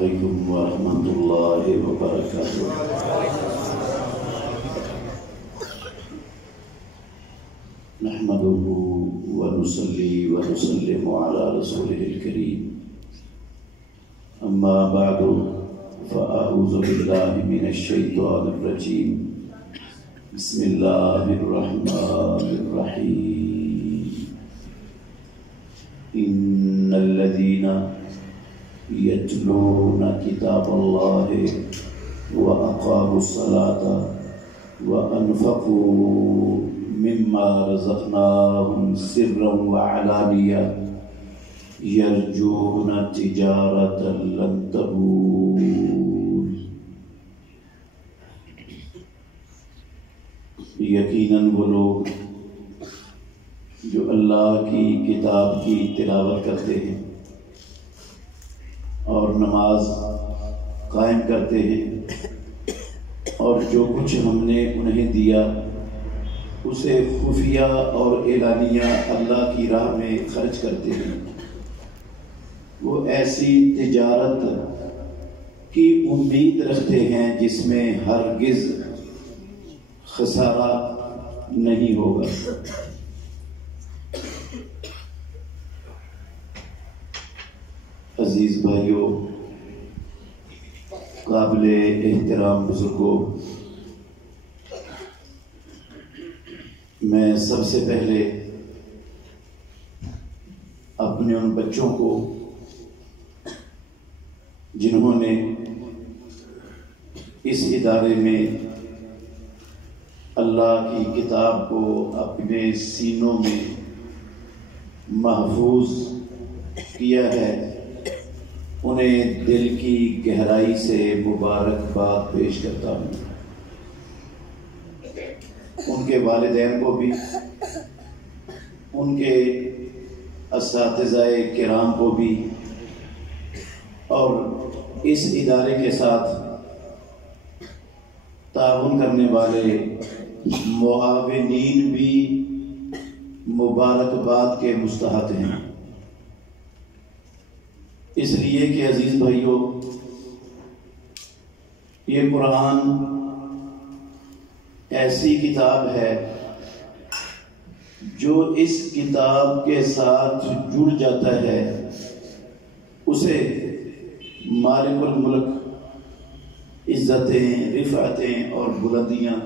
علیکم ورحمۃ اللہ وبرکاتہ۔ نحمده ونصلي ونسلم على رسوله الكريم، اما بعد فاعوذ بالله من الشیطان الرجیم، بسم اللہ الرحمن الرحیم۔ ان الذين يتلون كتاب الله وأقاموا الصلاة وأنفقوا مما رزقناهم سرا وعلانية يرجون تجارة لن تبور۔ یقیناً وہ لوگ جو اللہ کی کتاب کی تلاوت کرتے ہیں اور نماز قائم کرتے ہیں، اور جو کچھ ہم نے انہیں دیا اسے خفیہ اور اعلانیہ اللہ کی راہ میں خرچ کرتے ہیں، وہ ایسی تجارت کی امید رکھتے ہیں جس میں ہرگز خسارہ نہیں ہوگا۔ عزیز بھائیوں، قابل احترام بزرگوں، میں سب سے پہلے اپنے ان بچوں کو جنہوں نے اس ادارے میں اللہ کی کتاب کو اپنے سینوں میں محفوظ کیا ہے، انہیں دل کی گہرائی سے مبارکباد پیش کرتا ہوں۔ ان کے والدین کو بھی، ان کے اساتذہ کرام کو بھی، اور اس ادارے کے ساتھ تعاون کرنے والے معاونین بھی مبارکباد کے مستحق ہیں، اس لیے کہ عزیز بھائیوں، یہ قرآن ایسی کتاب ہے جو اس کتاب کے ساتھ جڑ جاتا ہے اسے مالک الملک عزتیں، رفعتیں اور بلندیاں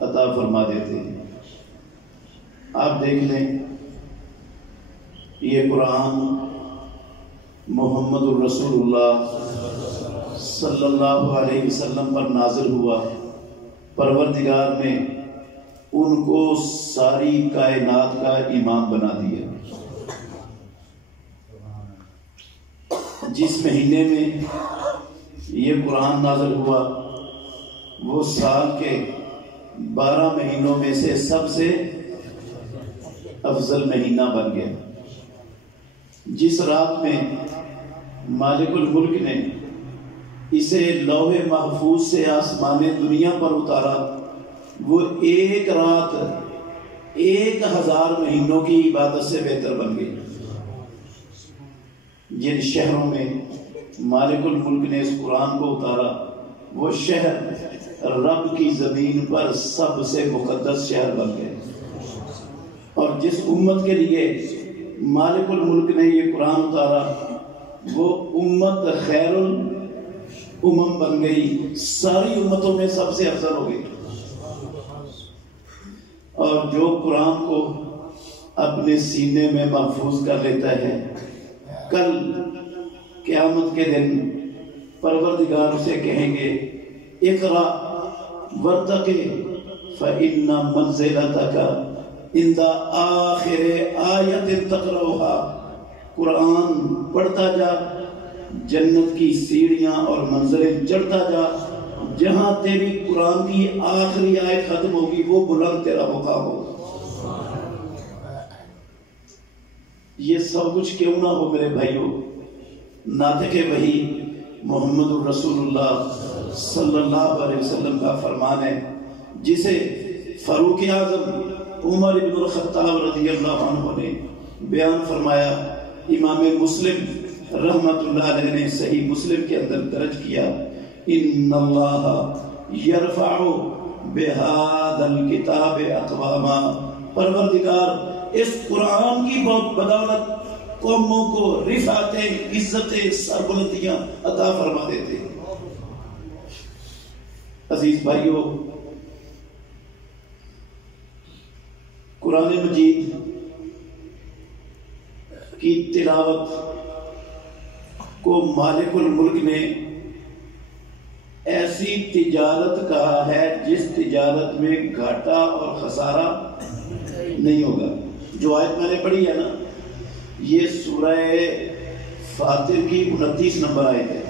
عطا فرما دیتے ہیں۔ آپ دیکھ لیں، یہ قرآن محمد الرسول اللہ صلی اللہ علیہ وسلم پر نازل ہوا، پروردگار نے ان کو ساری کائنات کا امام بنا دیا۔ جس مہینے میں یہ قرآن نازل ہوا وہ سال کے 12 مہینوں میں سے سب سے افضل مہینہ بن گیا۔ جس رات میں مالک الملک نے اسے لوح محفوظ سے آسمان دنیا پر اتارا، وہ ایک رات 1000 مہینوں کی عبادت سے بہتر بن گئی۔ جن شہروں میں مالک الملک نے اس قرآن کو اتارا وہ شہر رب کی زمین پر سب سے مقدس شہر بن گئے، اور جس امت کے لیے مالک الملک نے یہ قرآن اتارا وہ امت خیر الامم بن گئی، ساری امتوں میں سب سے افضل ہو گئی۔ اور جو قرآن کو اپنے سینے میں محفوظ کر لیتا ہے، کل قیامت کے دن پروردگار اسے کہیں گے اقرا ورتقی فإن منزلتک عند آخر آیت تقرأها، قرآن پڑھتا جا، جنت کی سیڑھیاں اور منزلیں چڑھتا جا، جہاں تیری قرآن کی آخری آیت ختم ہوگی وہ بلند تیرا مقام ہوگا۔ یہ سب کچھ کیوں نہ ہو میرے بھائیوں، ناطق وحی محمد الرسول اللہ صلی اللہ علیہ وسلم کا فرمان ہے، جسے فاروق اعظم عمر بن الخطاب رضی اللہ عنہ نے بیان فرمایا۔ امام مسلم رحمت اللہ علیہ نے صحیح مسلم کے اندر درج کیا، ان اللہ یرفع بہذا الکتاب اقواما، پروردگار اس قرآن کی بہت بدولت قوموں کو رفعتیں، عزتیں، سربلندیاں عطا فرما دیتے ہیں۔ عزیز بھائیو، قرآن مجید کی تلاوت کو مالک الملک نے ایسی تجارت کہا ہے جس تجارت میں گھاٹا اور خسارہ نہیں ہوگا۔ جو آیت میں نے پڑھی ہے نا، یہ سورہ فاطر کی 29 نمبر آیت ہے۔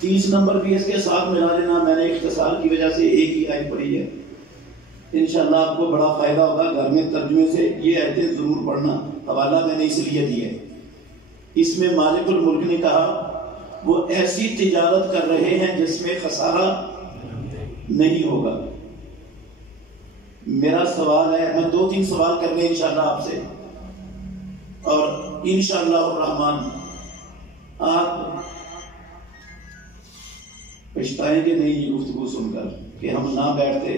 30 نمبر بھی اس کے ساتھ ملا لینا، میں نے اختصار کی وجہ سے ایک ہی آیت پڑھی ہے۔ انشاءاللہ آپ کو بڑا فائدہ ہوگا، گھر میں ترجمے سے یہ آیتیں ضرور پڑھنا، حوالہ میں نے اس لیے دی ہے۔ اس میں مالک الملک نے کہا وہ ایسی تجارت کر رہے ہیں جس میں خسارہ نہیں ہوگا۔ میرا سوال ہے، میں 2-3 سوال کرنے انشاءاللہ آپ سے، اور انشاءاللہ الرحمن آپ پچھتائیں گے نہیں یہ گفتگو سن کر کہ ہم نہ بیٹھتے،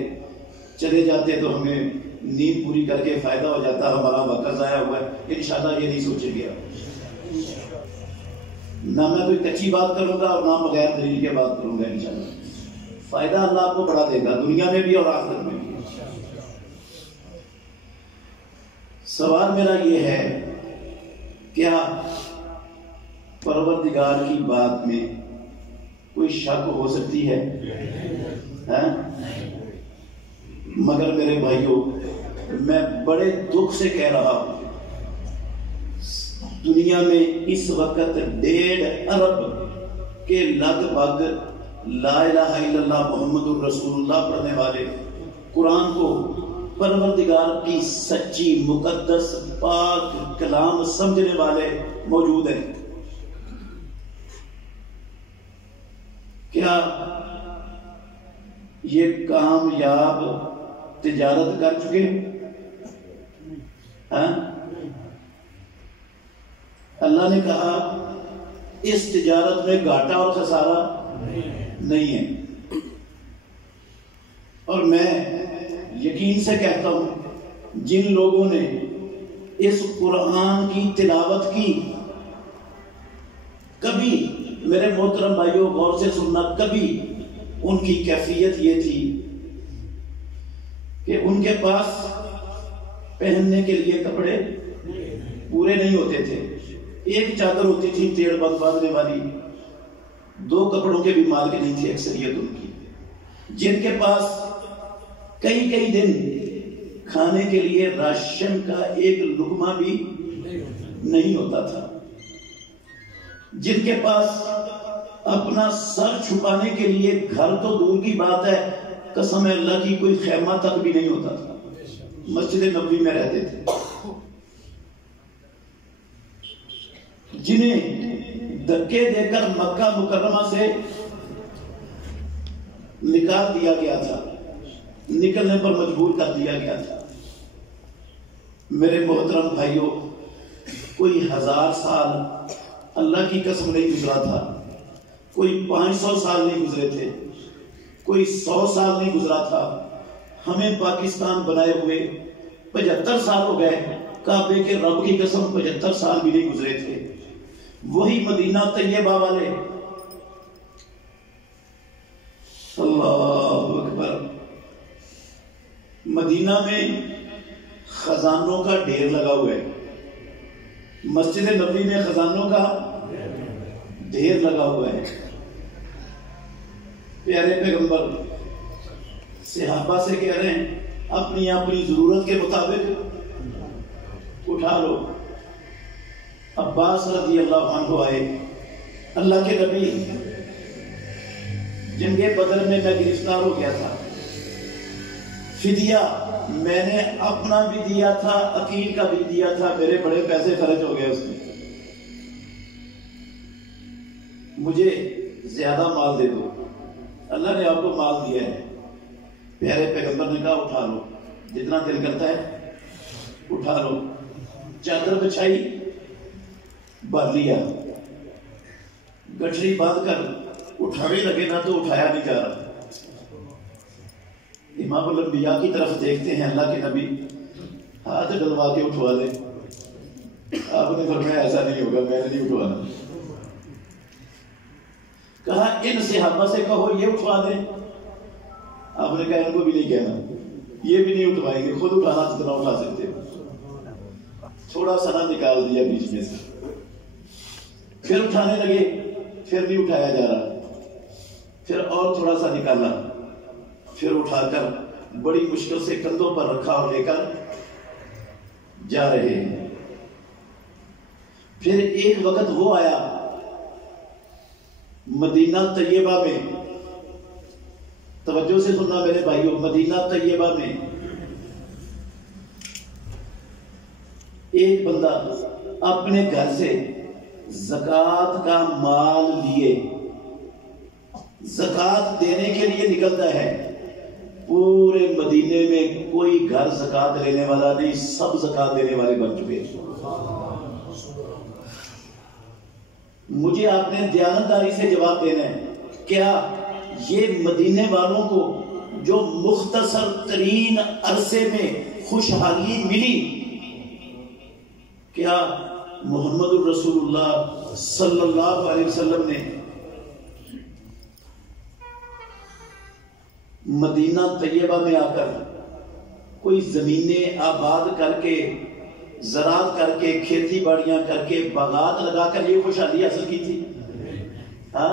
چلے جاتے تو ہمیں نیند پوری کر کے فائدہ ہو جاتا، ہمارا وقت ضائع ہوا ہے۔ انشاءاللہ یہ نہیں سوچیں گے، نہ میں کوئی کچی بات کروں گا اور نہ بغیر دلیل کے بات کروں گا۔ انشاءاللہ فائدہ اللہ آپ کو بڑا دے گا، دنیا میں بھی اور آخرت میں بھی۔ سوال میرا یہ ہے، کیا پروردگار کی بات میں کوئی شک ہو سکتی ہے؟ مگر میرے بھائیوں، میں بڑے دکھ سے کہہ رہا ہوں، دنیا میں اس وقت 1.5 ارب کے لگ بھگ لا الہ الا اللہ محمد الرسول اللہ پڑھنے والے، قرآن کو پروردگار کی سچی مقدس پاک کلام سمجھنے والے موجود ہیں۔ کیا یہ کامیاب تجارت کر چکے؟ اللہ نے کہا اس تجارت میں گھاٹا اور خسارہ نہیں ہے، اور میں یقین سے کہتا ہوں جن لوگوں نے اس قرآن کی تلاوت کی، کبھی میرے محترم بھائیوں غور سے سننا، کبھی ان کی کیفیت یہ تھی کہ ان کے پاس پہننے کے لیے کپڑے پورے نہیں ہوتے تھے، ایک چادر ہوتی تھی ٹیڑھ باندھنے والی، 2 کپڑوں کے بھی مالک نہیں تھے اکثریت ان کی، جن کے پاس کئی دن کھانے کے لیے راشن کا ایک لقمہ بھی نہیں ہوتا تھا، جن کے پاس اپنا سر چھپانے کے لیے گھر تو دور کی بات ہے، قسم اللہ کی کوئی خیمہ تک بھی نہیں ہوتا تھا، مسجد نبوی میں رہتے تھے، جنہیں دھکے دے کر مکہ مکرمہ سے نکال دیا گیا تھا، نکلنے پر مجبور کر دیا گیا تھا۔ میرے محترم بھائیوں، کوئی 1000 سال اللہ کی قسم نہیں گزرا تھا، کوئی 500 سال نہیں گزرے تھے، کوئی 100 سال نہیں گزرا تھا، ہمیں پاکستان بنائے ہوئے 75 سال ہو گئے، کعبے کے رب کی قسم 75 سال بھی نہیں گزرے تھے۔ وہی مدینہ طیبہ والے، اللہ اکبر، مدینہ میں خزانوں کا ڈھیر لگا ہوا ہے، مسجد نبوی میں خزانوں کا ڈھیر لگا ہوا ہے۔ پیارے پیغمبر صحابہ سے کہہ رہے ہیں اپنی اپنی ضرورت کے مطابق اٹھا لو۔ عباس رضی اللہ عنہ آئے، اللہ کے نبی جنگ بدر میں گرفتار ہو گیا تھا، فدیہ میں نے اپنا بھی دیا تھا، عقیل کا بھی دیا تھا، میرے بڑے پیسے خرچ ہو گئے اس میں، مجھے زیادہ مال دے دو۔ اللہ نے آپ کو مال دیا ہے، پیارے پیغمبر نے کہا اٹھا لو، جتنا دل کرتا ہے اٹھا لو۔ چادر بچھائی، بھر لیا، گٹھری باندھ کر اٹھانے لگے نا تو اٹھایا نہیں جا رہا۔ امام الانبیاء کی طرف دیکھتے ہیں اللہ کے نبی، ہاتھ ڈلوا کے اٹھوا لے۔ آپ نے فرمایا ایسا نہیں ہوگا، میں نے نہیں اٹھوانا۔ کہا ان صحابہ سے کہو یہ اٹھوا دیں۔ آپ نے کہا ان کو بھی نہیں کہنا، یہ بھی نہیں اٹھوائیں گے، خود اٹھانا جتنا اٹھا سکتے ہو۔ تھوڑا سا نہ نکال دیا بیچ میں سے، پھر اٹھانے لگے، پھر بھی اٹھایا جا رہا، پھر اور تھوڑا سا نکالا، پھر اٹھا کر بڑی مشکل سے کندھوں پر رکھا اور لے کر جا رہے ہیں۔ پھر ایک وقت وہ آیا مدینہ طیبہ میں، توجہ سے سننا میرے بھائیوں، مدینہ طیبہ میں ایک بندہ اپنے گھر سے زکوٰۃ کا مال لیے زکوٰۃ دینے کے لیے نکلتا ہے۔ پورے مدینے میں کوئی گھر زکوٰۃ لینے والا نہیں، سب زکوٰۃ دینے والے بن چکے۔ مجھے آپ نے دیانتداری سے جواب دینا ہے، کیا یہ مدینے والوں کو جو مختصر ترین عرصے میں خوشحالی ملی، کیا محمد الرسول اللہ صلی اللہ علیہ وسلم نے مدینہ طیبہ میں آ کر کوئی زمینیں آباد کر کے، زراعت کر کے، کھیتی باڑیاں کر کے، باغات لگا کر یہ خوشحالی حاصل کی تھی؟ ہاں،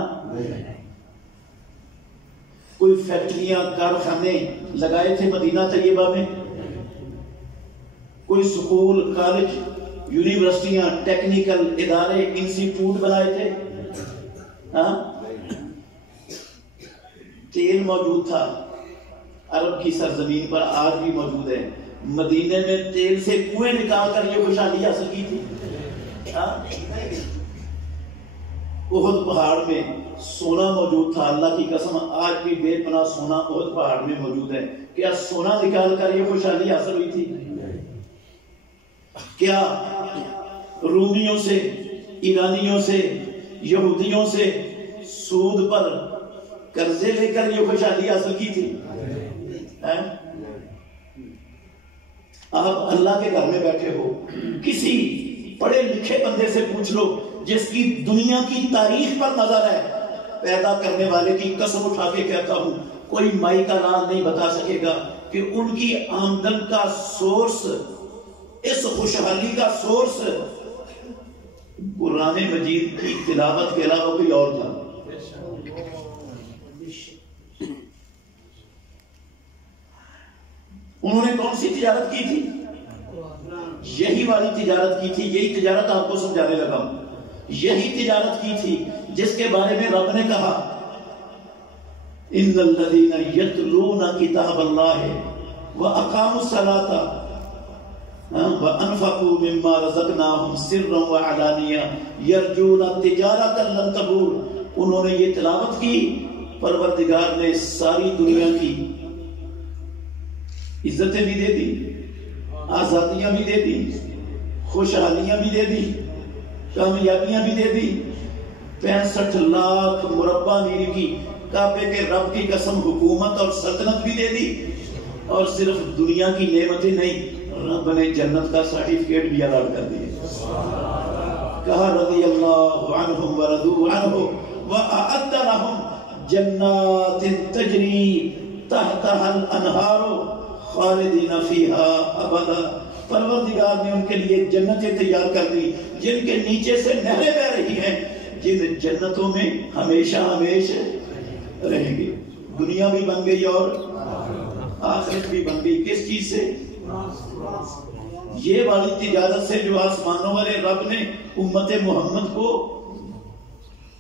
کوئی فیکٹریاں، کارخانے لگائے تھے مدینہ طیبہ میں؟ کوئی سکول، کالج، یونیورسٹیاں، ٹیکنیکل ادارے، انسٹیٹیوٹ بنائے تھے؟ ہاں، تیل موجود تھا عرب کی سرزمین پر، آج بھی موجود ہے۔ مدینے میں تیل سے کنویں نکال کر یہ خوشحالی حاصل کی تھی۔ احد پہاڑ میں سونا موجود تھا، اللہ کی قسم آج بھی بے پناہ سونا احد پہاڑ میں موجود ہے۔ کیا سونا نکال کر یہ خوشحالی حاصل ہوئی تھی؟ کیا رومیوں سے، ایرانیوں سے، یہودیوں سے سود پر قرضے لے کر یہ خوشحالی حاصل کی تھی؟ آپ اللہ کے گھر میں بیٹھے ہو، کسی پڑھے لکھے بندے سے پوچھ لو جس کی دنیا کی تاریخ پر نظر ہے، پیدا کرنے والے کی قسم اٹھا کے کہتا ہوں کوئی مائی کا لال نہیں بتا سکے گا کہ ان کی آمدن کا سورس، اس خوشحالی کا سورس قرآن مجید کی تلاوت کے علاوہ کوئی اور تھا۔ انہوں نے کون سی تجارت کی تھی؟ یہی والی تجارت کی تھی، یہی تجارت آپ کو سمجھانے لگا ہوں۔ یہی تجارت کی تھی جس کے بارے میں رب نے کہا ان الذین یتلون کتاب اللہ واقاموا الصلاۃ وانفقوا مما رزقناہم سرا وعلانیہ یرجون تجارۃ لن تبور۔ انہوں نے یہ تلاوت کی، پروردگار نے ساری دنیا کی عزتیں بھی دے دی، آزادیاں بھی دے دی، خوشحالیاں بھی دے دی، کامیابیاں بھی دے دی، 65 لاکھ مربع میل کی کعبے کے رب کی قسم حکومت اور سلطنت بھی دے دی، اور صرف دنیا کی نعمتیں نہیں، رب نے جنت کا سرٹیفکیٹ بھی الاٹ کر دیا۔ کہا رضی اللہ عنہم ورضوا عنہ وأعد لهم جنات تجری تحتها الانہار خالدین فیہا ابدا۔ پروردگار نے ان کے لیے جنتیں تیار کر دی جن کے نیچے سے نہریں بہ رہی ہیں، جن جنتوں میں ہمیشہ ہمیشہ رہیں گے۔ دنیا بھی بن گئی اور آخرت بھی بن گئی، کس چیز سے؟ یہ والی تجارت سے جو آسمانوں والے رب نے امت محمد کو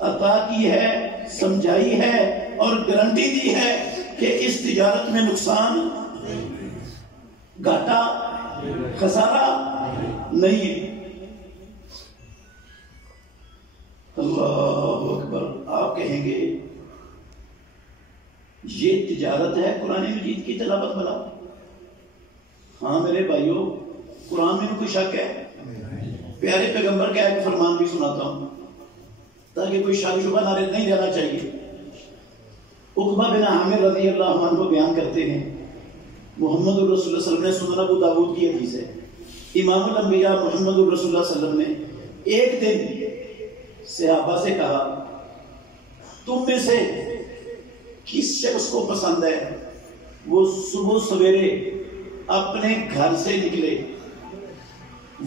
عطا کی ہے، سمجھائی ہے اور گارنٹی دی ہے کہ اس تجارت میں نقصان، گھاٹا، خسارہ نہیں ہے۔ اللہ اکبر۔ آپ کہیں گے یہ تجارت ہے قرآن مجید کی تلاوت بلا؟ ہاں میرے بھائیوں، قرآن میں کوئی شک ہے؟ پیارے پیغمبر کا ایک فرمان بھی سناتا ہوں تاکہ کوئی شک شبہ نہیں رہنا چاہیے۔ عقبہ بن عامر رضی اللہ عنہ بیان کرتے ہیں، محمد الرسول صلی اللہ علیہ وسلم نے، سنن ابو داؤد کی حدیث ہے، امام الانبیاء محمد الرسول اللہ صلی اللہ علیہ وسلم نے ایک دن صحابہ سے کہا، تم میں سے کس شخص کو پسند ہے وہ صبح سویرے اپنے گھر سے نکلے،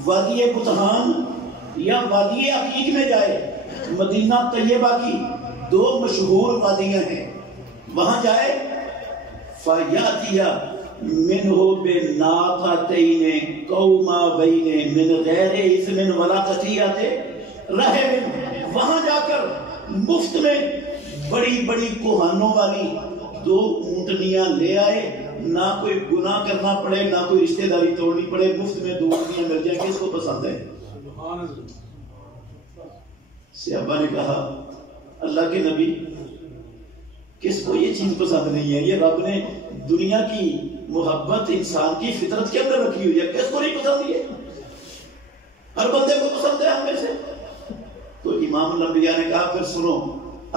وادی بطحان یا وادی عقیق میں جائے، مدینہ طیبہ کی دو مشہور وادیاں ہیں، وہاں جائے، فَيَأْتِيَ مِنْهُ بِالنَّاقَتَيْنِ قَوْمَوَيْنِ مِنْ غَيْرِ إِثْمٍ وَلَا خَطِيئَةٍ رَحِمٍ، وہاں جا کر مفت میں بڑی بڑی کوہانوں والی دو اونٹنیاں لے آئے، نہ کوئی گناہ کرنا پڑے نہ کوئی رشتہ داری توڑنی پڑے، مفت میں دو اونٹنیاں مل جائیں۔ کس کو پسند ہے؟ صحابہ نے کہا، اللہ کے نبی، کس کو یہ چیز پسند نہیں ہے؟ یہ رب نے دنیا کی محبت انسان کی فطرت کے اندر رکھی ہوئی ہے، کس کو نہیں پسند؟ یہ ہر بندے کو پسند ہے ہم میں سے۔ تو امام الانبیاء نے کہا، پھر سنو،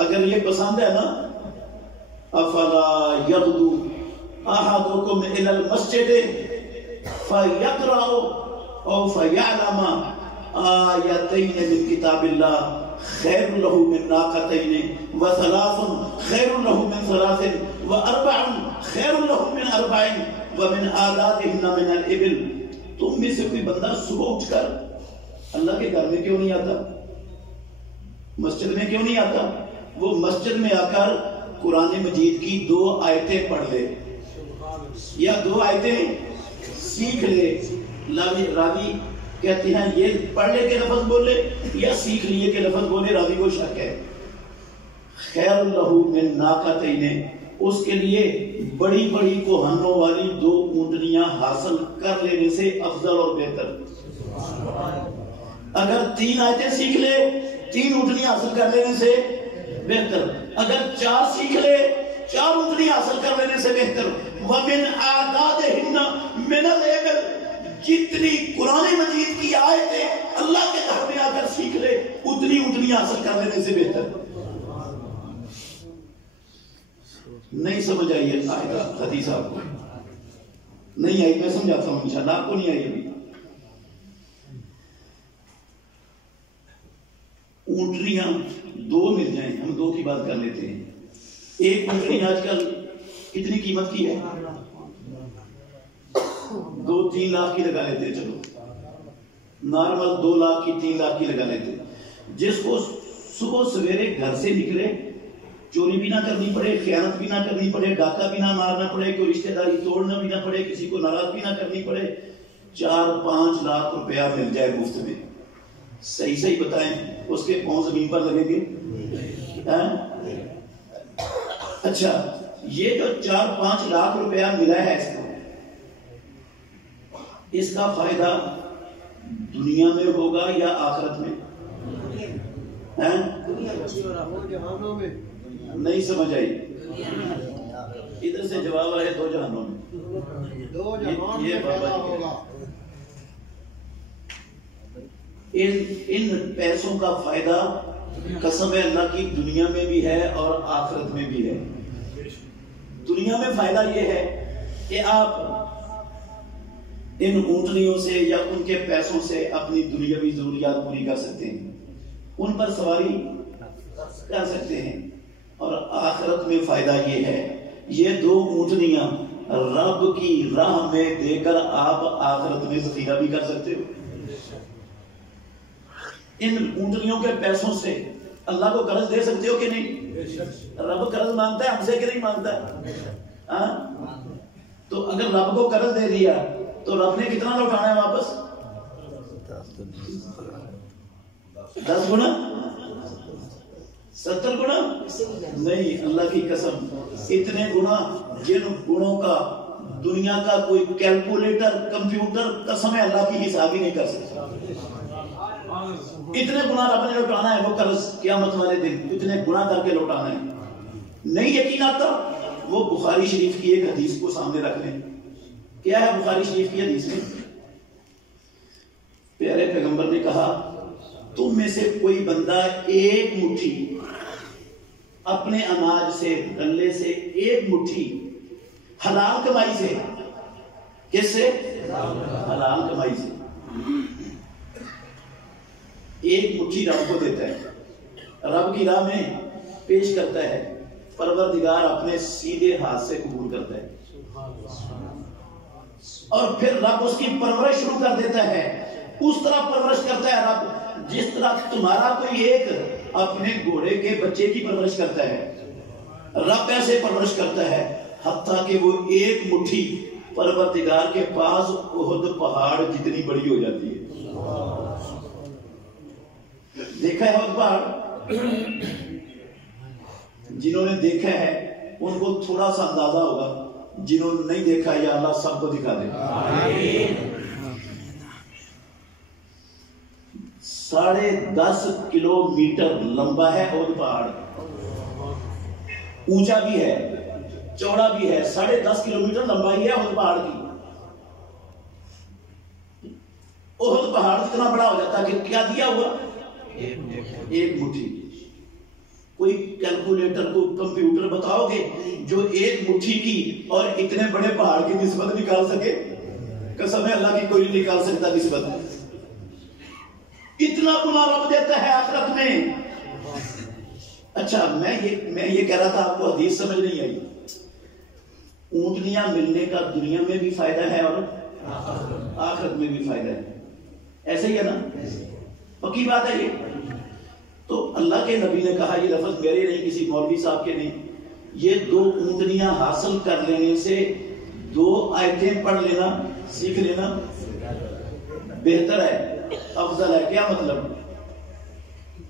اگر یہ پسند ہے نا، افلا یغدو احدکم الی المسجد فیقرأ او فیعلم آیتین من کتاب اللہ خیر لہ من ناقتین وثلاث خیر لہ من ثلاث واربع خیر لہ من اربع ومن آلاتہن من الابل۔ تم میں سے کوئی بندہ صبح اٹھ کر اللہ کے گھر میں کیوں نہیں آتا؟ مسجد میں کیوں نہیں آتا؟ وہ مسجد میں آ کر قرآن مجید کی دو آیتیں پڑھ لے یا دو آیتیں سیکھ لے۔ راوی کہتے ہیں یہ پڑھ لے کے لفظ بولے یا سیکھ لیے کے لفظ بولے، راوی کو شک ہے۔ خیر لہ من ناقتین، اس کے لیے بڑی بڑی کوہانوں والی دو اونٹنیاں حاصل کر لینے سے افضل اور بہتر۔ اگر تین آیتیں سیکھ لے، تین اونٹنیاں حاصل کر لینے سے بہتر، اگر چار سیکھ لے، چار اونٹنیاں حاصل کر لینے سے بہتر۔ وَمِنْ أَعْدَادِهِنَّ مِنَ الْإِبِلِ، جتنی قرآن مجید کی آیتیں اللہ کے گھر میں آ کر سیکھ لے، اتنی اونٹنیاں حاصل کر لینے سے بہتر۔ نہیں سمجھ آئی ہے آیت حدیث آپ کو؟ نہیں آئی، میں سمجھاتا ہوں انشاءاللہ، آپ کو نہیں آئی ابھی۔ اونٹنیاں دو مل جائیں، ہم دو کی بات کر لیتے ہیں۔ ایک اونٹنی آج کل کتنی قیمت کی ہے؟ 2-3 لاکھ کی لگا لیتے، چلو نارمل 2 لاکھ کی 3 لاکھ کی لگا لیتے، جس کو صبح سویرے گھر سے نکلے، چوری بھی نہ کرنی پڑے، خیانت بھی نہ کرنی پڑے، ڈاکہ بھی نہ مارنا پڑے، کوئی رشتہ داری توڑنا بھی نہ پڑے، کسی کو ناراض بھی نہ کرنی پڑے، 4-5 لاکھ روپیہ مل جائے مفت میں۔ صحیح بتائیں، اس کے پاؤں زمین پر لگیں گے؟ اچھا، یہ جو 4-5 لاکھ روپیہ ملا ہے اس کا فائدہ دنیا میں ہوگا یا آخرت میں؟ نہیں سمجھ آئی؟ ادھر سے جواب آئے 2 جہانوں میں۔ یہ بابا ان پیسوں کا فائدہ قسم اللہ کی دنیا میں بھی ہے اور آخرت میں بھی ہے۔ دنیا میں فائدہ یہ ہے کہ آپ ان اونٹنیوں سے یا ان کے پیسوں سے اپنی دنیاوی ضروریات پوری کر سکتے ہیں، ان پر سواری کر سکتے ہیں، اور آخرت میں فائدہ یہ ہے، یہ 2 اونٹنیاں رب کی راہ میں دے کر آپ آخرت میں ذخیرہ بھی کر سکتے ہو۔ ان اونٹنیوں کے پیسوں سے اللہ کو قرض دے سکتے ہو کہ نہیں؟ رب قرض مانگتا ہے ہم سے کہ نہیں مانگتا ہے؟ تو اگر رب کو قرض دے دیا تو رب نے کتنا لوٹانا ہے واپس؟ 10 گنا؟ 70 گنا؟ نہیں، اللہ کی قسم، اتنے گنا جن گنوں کا دنیا کا کوئی کیلکولیٹر کمپیوٹر قسم ہے اللہ کی حساب ہی نہیں کر سکتا۔ اتنے گناہ رب نے لوٹانا ہے، وہ قرض قیامت والے دن اتنے گناہ کر کے لوٹانا ہے۔ نہیں یقین آتا؟ وہ بخاری شریف کی ایک حدیث کو سامنے رکھ لیں۔ کیا ہے بخاری شریف کی حدیث میں؟ پیارے پیغمبر نے کہا تم میں سے کوئی بندہ ایک مٹھی اپنے اناج سے غلے سے ایک مٹھی حلال کمائی سے، کس سے؟ حلال کمائی سے ایک مٹھی رب کو دیتا ہے، رب کی راہ میں پیش کرتا ہے، پروردگار اپنے سیدھے ہاتھ سے قبول کرتا ہے اور پھر رب اس کی پرورش شروع کر دیتا ہے۔ اس طرح پرورش کرتا ہے رب جس طرح تمہارا کوئی ایک اپنے گھوڑے کے بچے کی پرورش کرتا ہے، رب ایسے پرورش کرتا ہے حتیٰ کہ وہ ایک مٹھی پروردگار کے پاس احد پہاڑ جتنی بڑی ہو جاتی ہے۔ دیکھا ہے احد پہاڑ؟ جنہوں نے دیکھا ہے ان کو تھوڑا سا اندازہ ہوگا، جنہوں نے نہیں دیکھا یا اللہ سب کو دکھا دے۔ 10.5 کلومیٹر لمبا ہے احد پہاڑ، اونچا بھی ہے چوڑا بھی ہے، 10.5 کلومیٹر لمبائی ہے احد پہاڑ کی۔ احد پہاڑ اتنا بڑا ہو جاتا کہ کیا دیا ہوا؟ ایک مٹھی۔ کوئی کیلکولیٹر کو کمپیوٹر بتاؤ گے جو ایک مٹھی کی اور اتنے بڑے پہاڑ کی نسبت نکال سکے؟ قسم ہے اللہ کی کوئی نہیں نکال سکتا نسبت۔ اتنا گنا رب دیتا ہے آخرت میں۔ اچھا میں یہ کہہ رہا تھا آپ کو حدیث سمجھ نہیں آئی، اونٹنیاں ملنے کا دنیا میں بھی فائدہ ہے اور آخرت میں بھی فائدہ ہے، ایسے ہی ہے نا؟ پکی بات ہے یہ۔ تو اللہ کے نبی نے کہا، یہ لفظ میرے نہیں کسی مولوی صاحب کے نہیں، یہ 2 اونٹنیاں حاصل کر لینے سے 2 آیتیں پڑھ لینا سیکھ لینا بہتر ہے، افضل ہے۔ کیا مطلب؟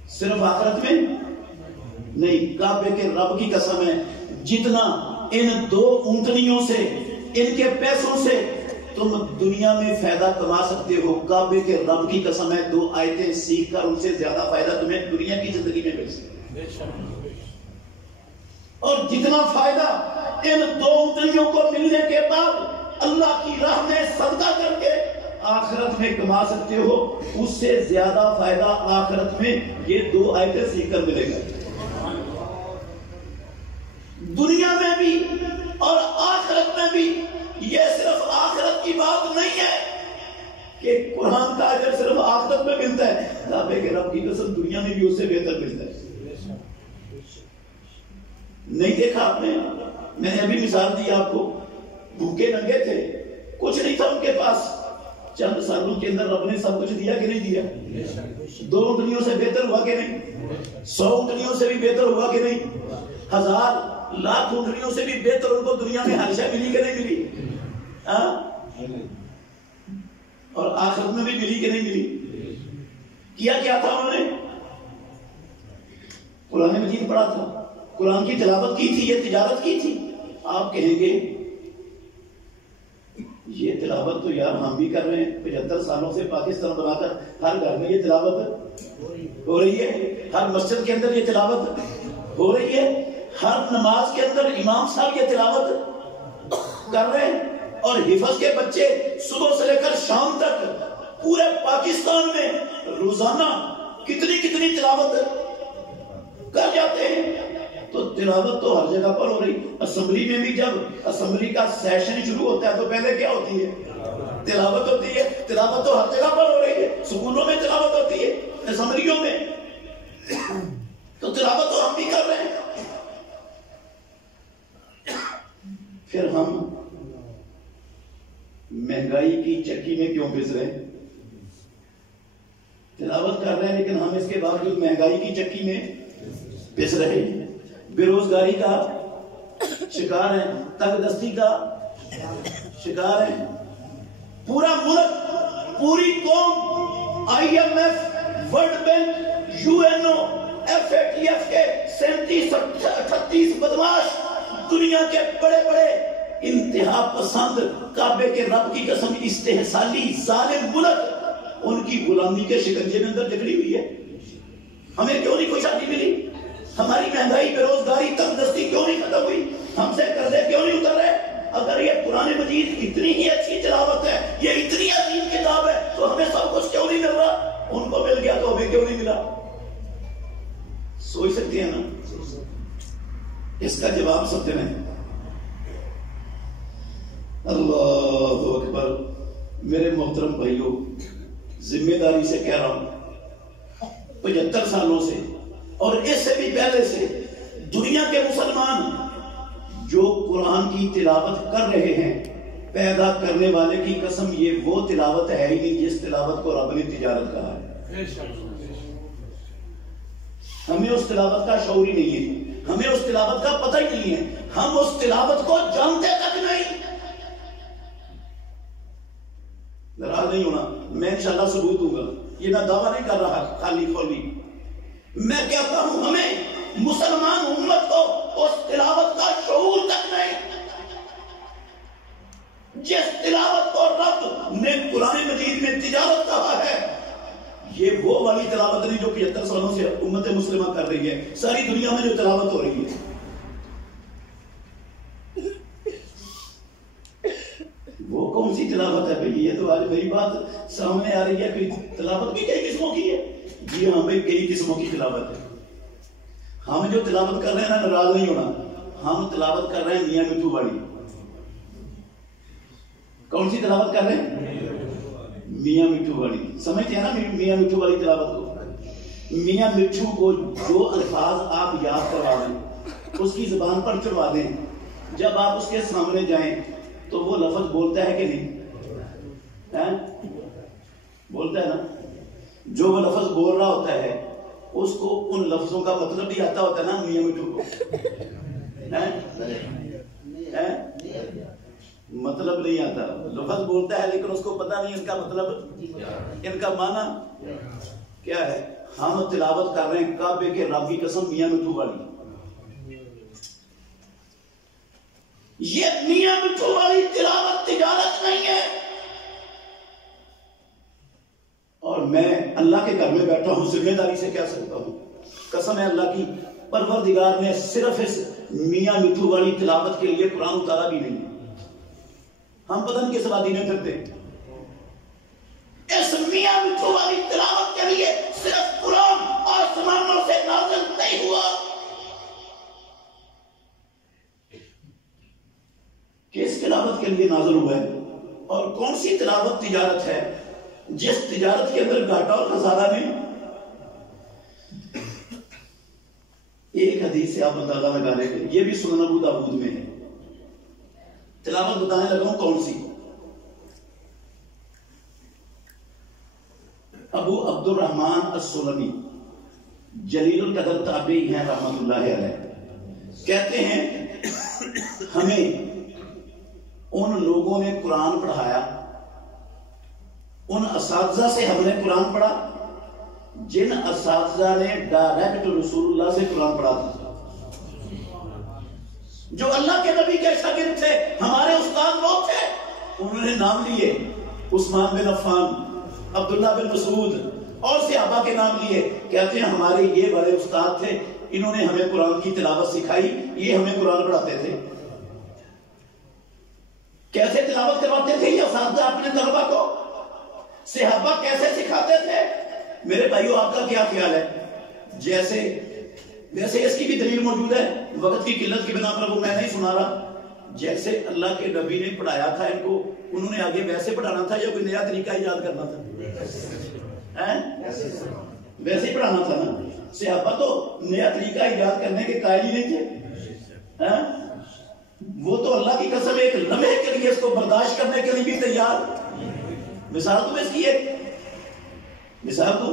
صرف آخرت میں نہیں، کعبے کے رب کی قسم ہے جتنا ان 2 اونٹنیوں سے، ان کے پیسوں سے تم دنیا میں فائدہ کما سکتے ہو، کعبے کے رب کی قسم ہے 2 آیتیں سیکھ کر ان سے زیادہ فائدہ تمہیں دنیا کی زندگی میں مل سکتا ہے۔ اور جتنا فائدہ ان 2 اونٹنیوں کو ملنے کے بعد اللہ کی راہ میں صدقہ کر کے آخرت میں کما سکتے ہو، اس سے زیادہ فائدہ آخرت میں یہ 2 آیتیں سیکھ کر ملے گا، دنیا میں بھی اور آخرت میں بھی۔ یہ صرف آخرت کی بات نہیں ہے کہ قرآن کا اجر صرف آخرت میں ملتا ہے، کعبے کے رب کی قسم دنیا میں بھی اس سے بہتر ملتا ہے۔ نہیں دیکھا آپ نے؟ میں نے ابھی مثال دی آپ کو، بھوکے ننگے تھے، کچھ نہیں تھا ان کے پاس، چند سالوں کے اندر رب نے سب کچھ دیا کہ نہیں دیا؟ 2 اونٹنیوں سے بہتر ہوا کہ نہیں؟ 100 اونٹنیوں سے بھی بہتر ہوا کہ نہیں؟ 1000 لاکھ اونٹنیوں سے بھی بہتر ان کو دنیا میں ہر شے ملی کہ نہیں ملی؟ اور آخرت میں بھی ملی کہ نہیں ملی؟ کیا تھا انہوں نے؟ قرآن مجید پڑھا تھا، قرآن کی تلاوت کی تھی، یہ تجارت کی تھی۔ آپ کہیں گے یہ تلاوت تو یار ہم بھی کر رہے ہیں، 75 سالوں سے پاکستان بنا کر ہر گھر میں یہ تلاوت ہو رہی ہے، ہر مسجد کے اندر یہ تلاوت ہو رہی ہے، ہر نماز کے اندر امام صاحب یہ تلاوت کر رہے ہیں، اور حفظ کے بچے صبح سے لے کر شام تک پورے پاکستان میں روزانہ کتنی تلاوت کر جاتے ہیں۔ تو تلاوت تو ہر جگہ پر ہو رہی۔ اسمبلی میں بھی جب اسمبلی کا سیشن شروع ہوتا ہے تو پہلے کیا ہوتی ہے؟ تلاوت ہوتی ہے۔ تلاوت تو ہر جگہ پر ہو رہی ہے، سکولوں میں تلاوت ہوتی ہے، اسمبلیوں میں، تو تلاوت تو ہم بھی کر رہے ہیں۔ پھر ہم مہنگائی کی چکی میں کیوں پس رہے ہیں؟ تلاوت کر رہے ہیں لیکن ہم اس کے باوجود مہنگائی کی چکی میں پس رہے ہیں، بے روزگاری کا شکار ہیں، تنگ دستی کا شکار ہیں۔ پورا ملک، پوری قوم IMF، world bank, UNO، FATF کے 37-38 بدماش دنیا کے بڑے بڑے انتہا پسند کعبے کے رب کی قسم استحصالی ظالم ملک ان کی غلامی کے شکنجے میں اندر جکڑی ہوئی ہے۔ ہمیں کیوں نہیں خوشحالی ملی؟ ہماری مہنگائی، بے روزگاری، تنگ دستی کیوں نہیں ختم ہوئی؟ ہم سے قرضے کیوں نہیں اتر رہے؟ اگر یہ قرآن مجید اتنی ہی اچھی تلاوت ہے، یہ اتنی عظیم کتاب ہے، تو ہمیں سب کچھ کیوں نہیں ان کو مل گیا تو ہمیں کیوں نہیں ملا؟ سوچ سکتے ہیں نا؟ اس کا جواب سب دیں۔ اللہ اکبر۔ میرے محترم بھائیوں، ذمہ داری سے کہہ رہا ہوں، 75 سالوں سے اور اس سے بھی پہلے سے دنیا کے مسلمان جو قرآن کی تلاوت کر رہے ہیں، پیدا کرنے والے کی قسم یہ وہ تلاوت ہے ہی نہیں جس تلاوت کو رب نے تجارت کہا ہے۔ ہمیں اس تلاوت کا شعور ہی نہیں ہے، ہمیں اس تلاوت کا پتہ ہی نہیں ہے، ہم اس تلاوت کو جانتے تک نہیں۔ ناراض نہیں ہونا، میں انشاءاللہ ثبوت دوں گا، یہ میں دعویٰ نہیں کر رہا خالی کھولی، میں کہتا ہوں ہمیں مسلمان امت کو اس تلاوت کا شعور تک نہیں جس تلاوت کو رب نے قرآن مجید میں تجارت کہا ہے۔ یہ وہ والی تلاوت نہیں جو 75 سالوں سے امت مسلمہ کر رہی ہے، ساری دنیا میں جو تلاوت ہو رہی ہے۔ وہ کون سی تلاوت ہے بھئی؟ یہ تو آج میری بات سامنے آ رہی ہے کہ تلاوت بھی کئی قسموں کی ہے۔ جی ہاں بھئی، کئی قسموں کی تلاوت ہے۔ ہم جو تلاوت کر رہے ہیں نا، ناراض نہیں ہونا، ہم تلاوت کر رہے ہیں میاں مٹھو والی۔ کون سی تلاوت کر رہے ہیں؟ میاں مٹھو والی۔ سمجھتے ہیں نا میاں مٹھو والی تلاوت کو؟ میاں مٹھو کو جو الفاظ آپ یاد کروا دیں، اس کی زبان پر چڑھوا دیں، جب آپ اس کے سامنے جائیں تو وہ لفظ بولتا ہے کہ نہیں؟ بولتا ہے نا؟ جو وہ لفظ بول رہا ہوتا ہے اس کو ان لفظوں کا مطلب بھی آتا ہوتا ہے نا میاں مٹھو کو؟ مطلب نہیں آتا، لفظ بولتا ہے لیکن اس کو پتہ نہیں اس کا مطلب، ان کا معنی کیا ہے۔ ہم تلاوت کر رہے ہیں کعبے کے رب کی قسم میاں مٹھو والی۔ یہ میاں مٹھو والی تلاوت تجارت نہیں ہے۔ اور میں اللہ کے گھر میں بیٹھا ہوں، ذمہ داری سے کہہ سکتا ہوں، قسم ہے اللہ کی، پروردگار نے صرف اس میاں مٹھو والی تلاوت کے لیے قرآن اتارا بھی نہیں۔ ہم پتہ نہیں کس وادی میں پھرتے، اس میاں مٹھو والی تلاوت کے لیے صرف قرآن آسمانوں سے نازل نہیں ہوا۔ کس تلاوت کے لیے نازل ہوا ہے؟ اور کون سی تلاوت تجارت ہے جس تجارت کے اندر گھاٹا اور خسارہ نہیں؟ ایک حدیث سے آپ اندازہ لگا لیں گے، یہ بھی سنن ابو داؤد میں ہے۔ تلاوت بتانے لگا ہوں کون سی؟ ابو عبد الرحمن السلمی، جلیل القدر تابعی ہیں رحمت اللہ علیہ، کہتے ہیں ہمیں ان لوگوں نے قرآن پڑھایا، ان اساتذہ سے ہم نے قرآن پڑھا جن اساتذہ نے ڈائریکٹ رسول اللہ سے قرآن پڑھا تھا، جو اللہ کے نبی کے شاگرد تھے، ہمارے استاد وہ تھے۔ انہوں نے نام لیے، عثمان بن عفان، عبداللہ بن مسعود اور صحابہ کے نام لیے، کہتے ہیں ہمارے یہ بڑے استاد تھے، انہوں نے ہمیں قرآن کی تلاوت سکھائی، یہ ہمیں قرآن پڑھاتے تھے۔ کیسے تلاوت کرواتے تھے یہ اساتذہ اپنے طلبہ کو؟ صحابہ کیسے سکھاتے تھے؟ میرے بھائیوں، آپ کا کیا خیال ہے؟ ویسے اس کی بھی دلیل موجود ہے، وقت کی قلت کی بنا پر وہ میں نہیں سنا رہا۔ جیسے اللہ کے نبی نے پڑھایا تھا ان کو، انہوں نے آگے ویسے پڑھانا تھا یا کوئی نیا طریقہ ایجاد کرنا تھا؟ ویسے ہی پڑھانا تھا نا۔ صحابہ تو نیا طریقہ ایجاد کرنے کے قائل ہی نہیں تھے۔ وہ تو اللہ کی قسم ایک لمحے کے لیے اس کو برداشت کرنے کے لیے بھی تیار۔ مثال تو اس کی ایک مثال تو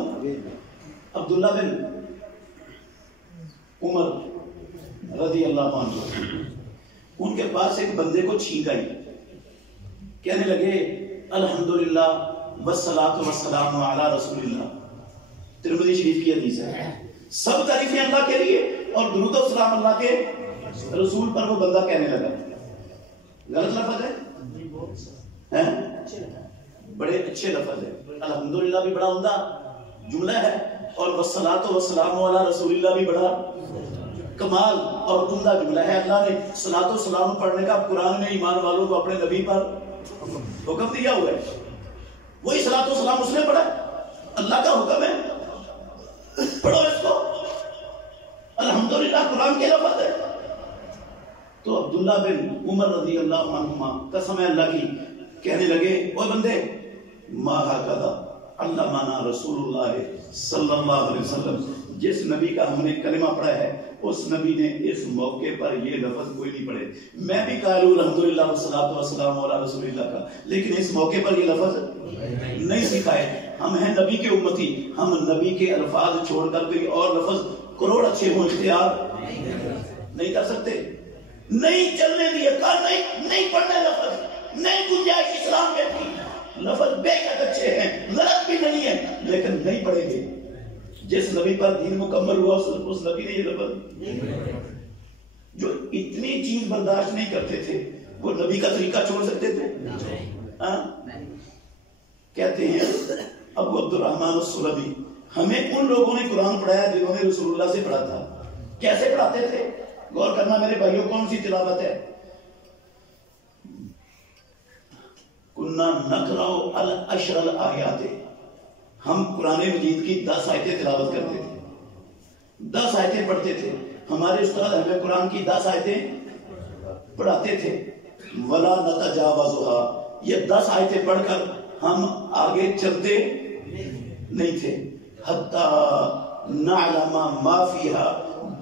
عبداللہ بن عمر رضی اللہ عنہ، ان کے پاس ایک بندے کو چھینک آئی، کہنے لگے الحمدللہ والصلاۃ والسلام علی رسول اللہ۔ ترمذی شریف کی حدیث ہے، سب تعریفیں اللہ کے لیے اور درود و سلام اللہ کے رسول پر۔ وہ بندہ کہنے لگا، غلط لفظ ہے، بڑے اچھے لفظ ہے، الحمدللہ بھی بڑا عمدہ جملہ ہے، اور والصلاۃ والسلام علی رسول اللہ بھی بڑا کمال اور عمدہ جملہ ہے۔ اللہ نے صلاۃ و سلام پڑھنے کا قرآن میں ایمان والوں کو اپنے نبی پر حکم دیا ہوا ہے، وہی صلاۃ و سلام اس نے پڑھا ہے۔ اللہ کا حکم ہے, پڑھو اس کو. الحمدللہ قرآن کے لفظ ہے. تو عبداللہ بن عمر رضی اللہ عنہما قسم ہے اللہ کی کہنے لگے, اوے بندے, ما ہکذا علمنا رسول اللہ صلی اللہ علیہ وسلم, جس نبی کا ہم نے کلمہ پڑھا ہے اس نبی نے اس موقع پر یہ لفظ کوئی نہیں پڑھے. میں بھی قائل ہوں الحمدللہ والصلاۃ والسلام علی رسول اللہ کا, لیکن اس موقع پر یہ لفظ نہیں سکھائے. ہم ہیں نبی کے امتی, ہم نبی کے الفاظ چھوڑ کر کوئی اور لفظ کروڑ اچھے ہوں اختیار نہیں کر سکتے. نہیں چلنے دیے, کہا نہیں پڑھنے لفظ, نہیں گنجائش اسلام میں تھی. لفظ بے حد اچھے ہیں, غلط بھی نہیں ہے, لیکن نہیں پڑھیں گے. جس نبی پر دین مکمل ہوا اس نبی نے یہ لفظ, جو اتنی چیز برداشت نہیں کرتے تھے, وہ نبی کا طریقہ چھوڑ سکتے تھے؟ کہتے ہیں ابو عبد الرحمن السلمی, ہمیں ان لوگوں نے قرآن پڑھایا جنہوں نے رسول اللہ سے پڑھا تھا. کیسے پڑھاتے تھے؟ غور کرنا میرے بھائیوں, کون سی تلاوت ہے؟ کنا نقرأ العشر الآیات, ہم قرآن مجید کی 10 آیتیں تلاوت کرتے تھے, 10 آیتیں پڑھتے تھے. ہمارے استاد ہمیں قرآن کی 10 آیتیں پڑھاتے تھے. ولا نتجاوزها, یہ 10 آیتیں پڑھ کر ہم آگے چلتے نہیں تھے. حتی نعلم ما فیہا,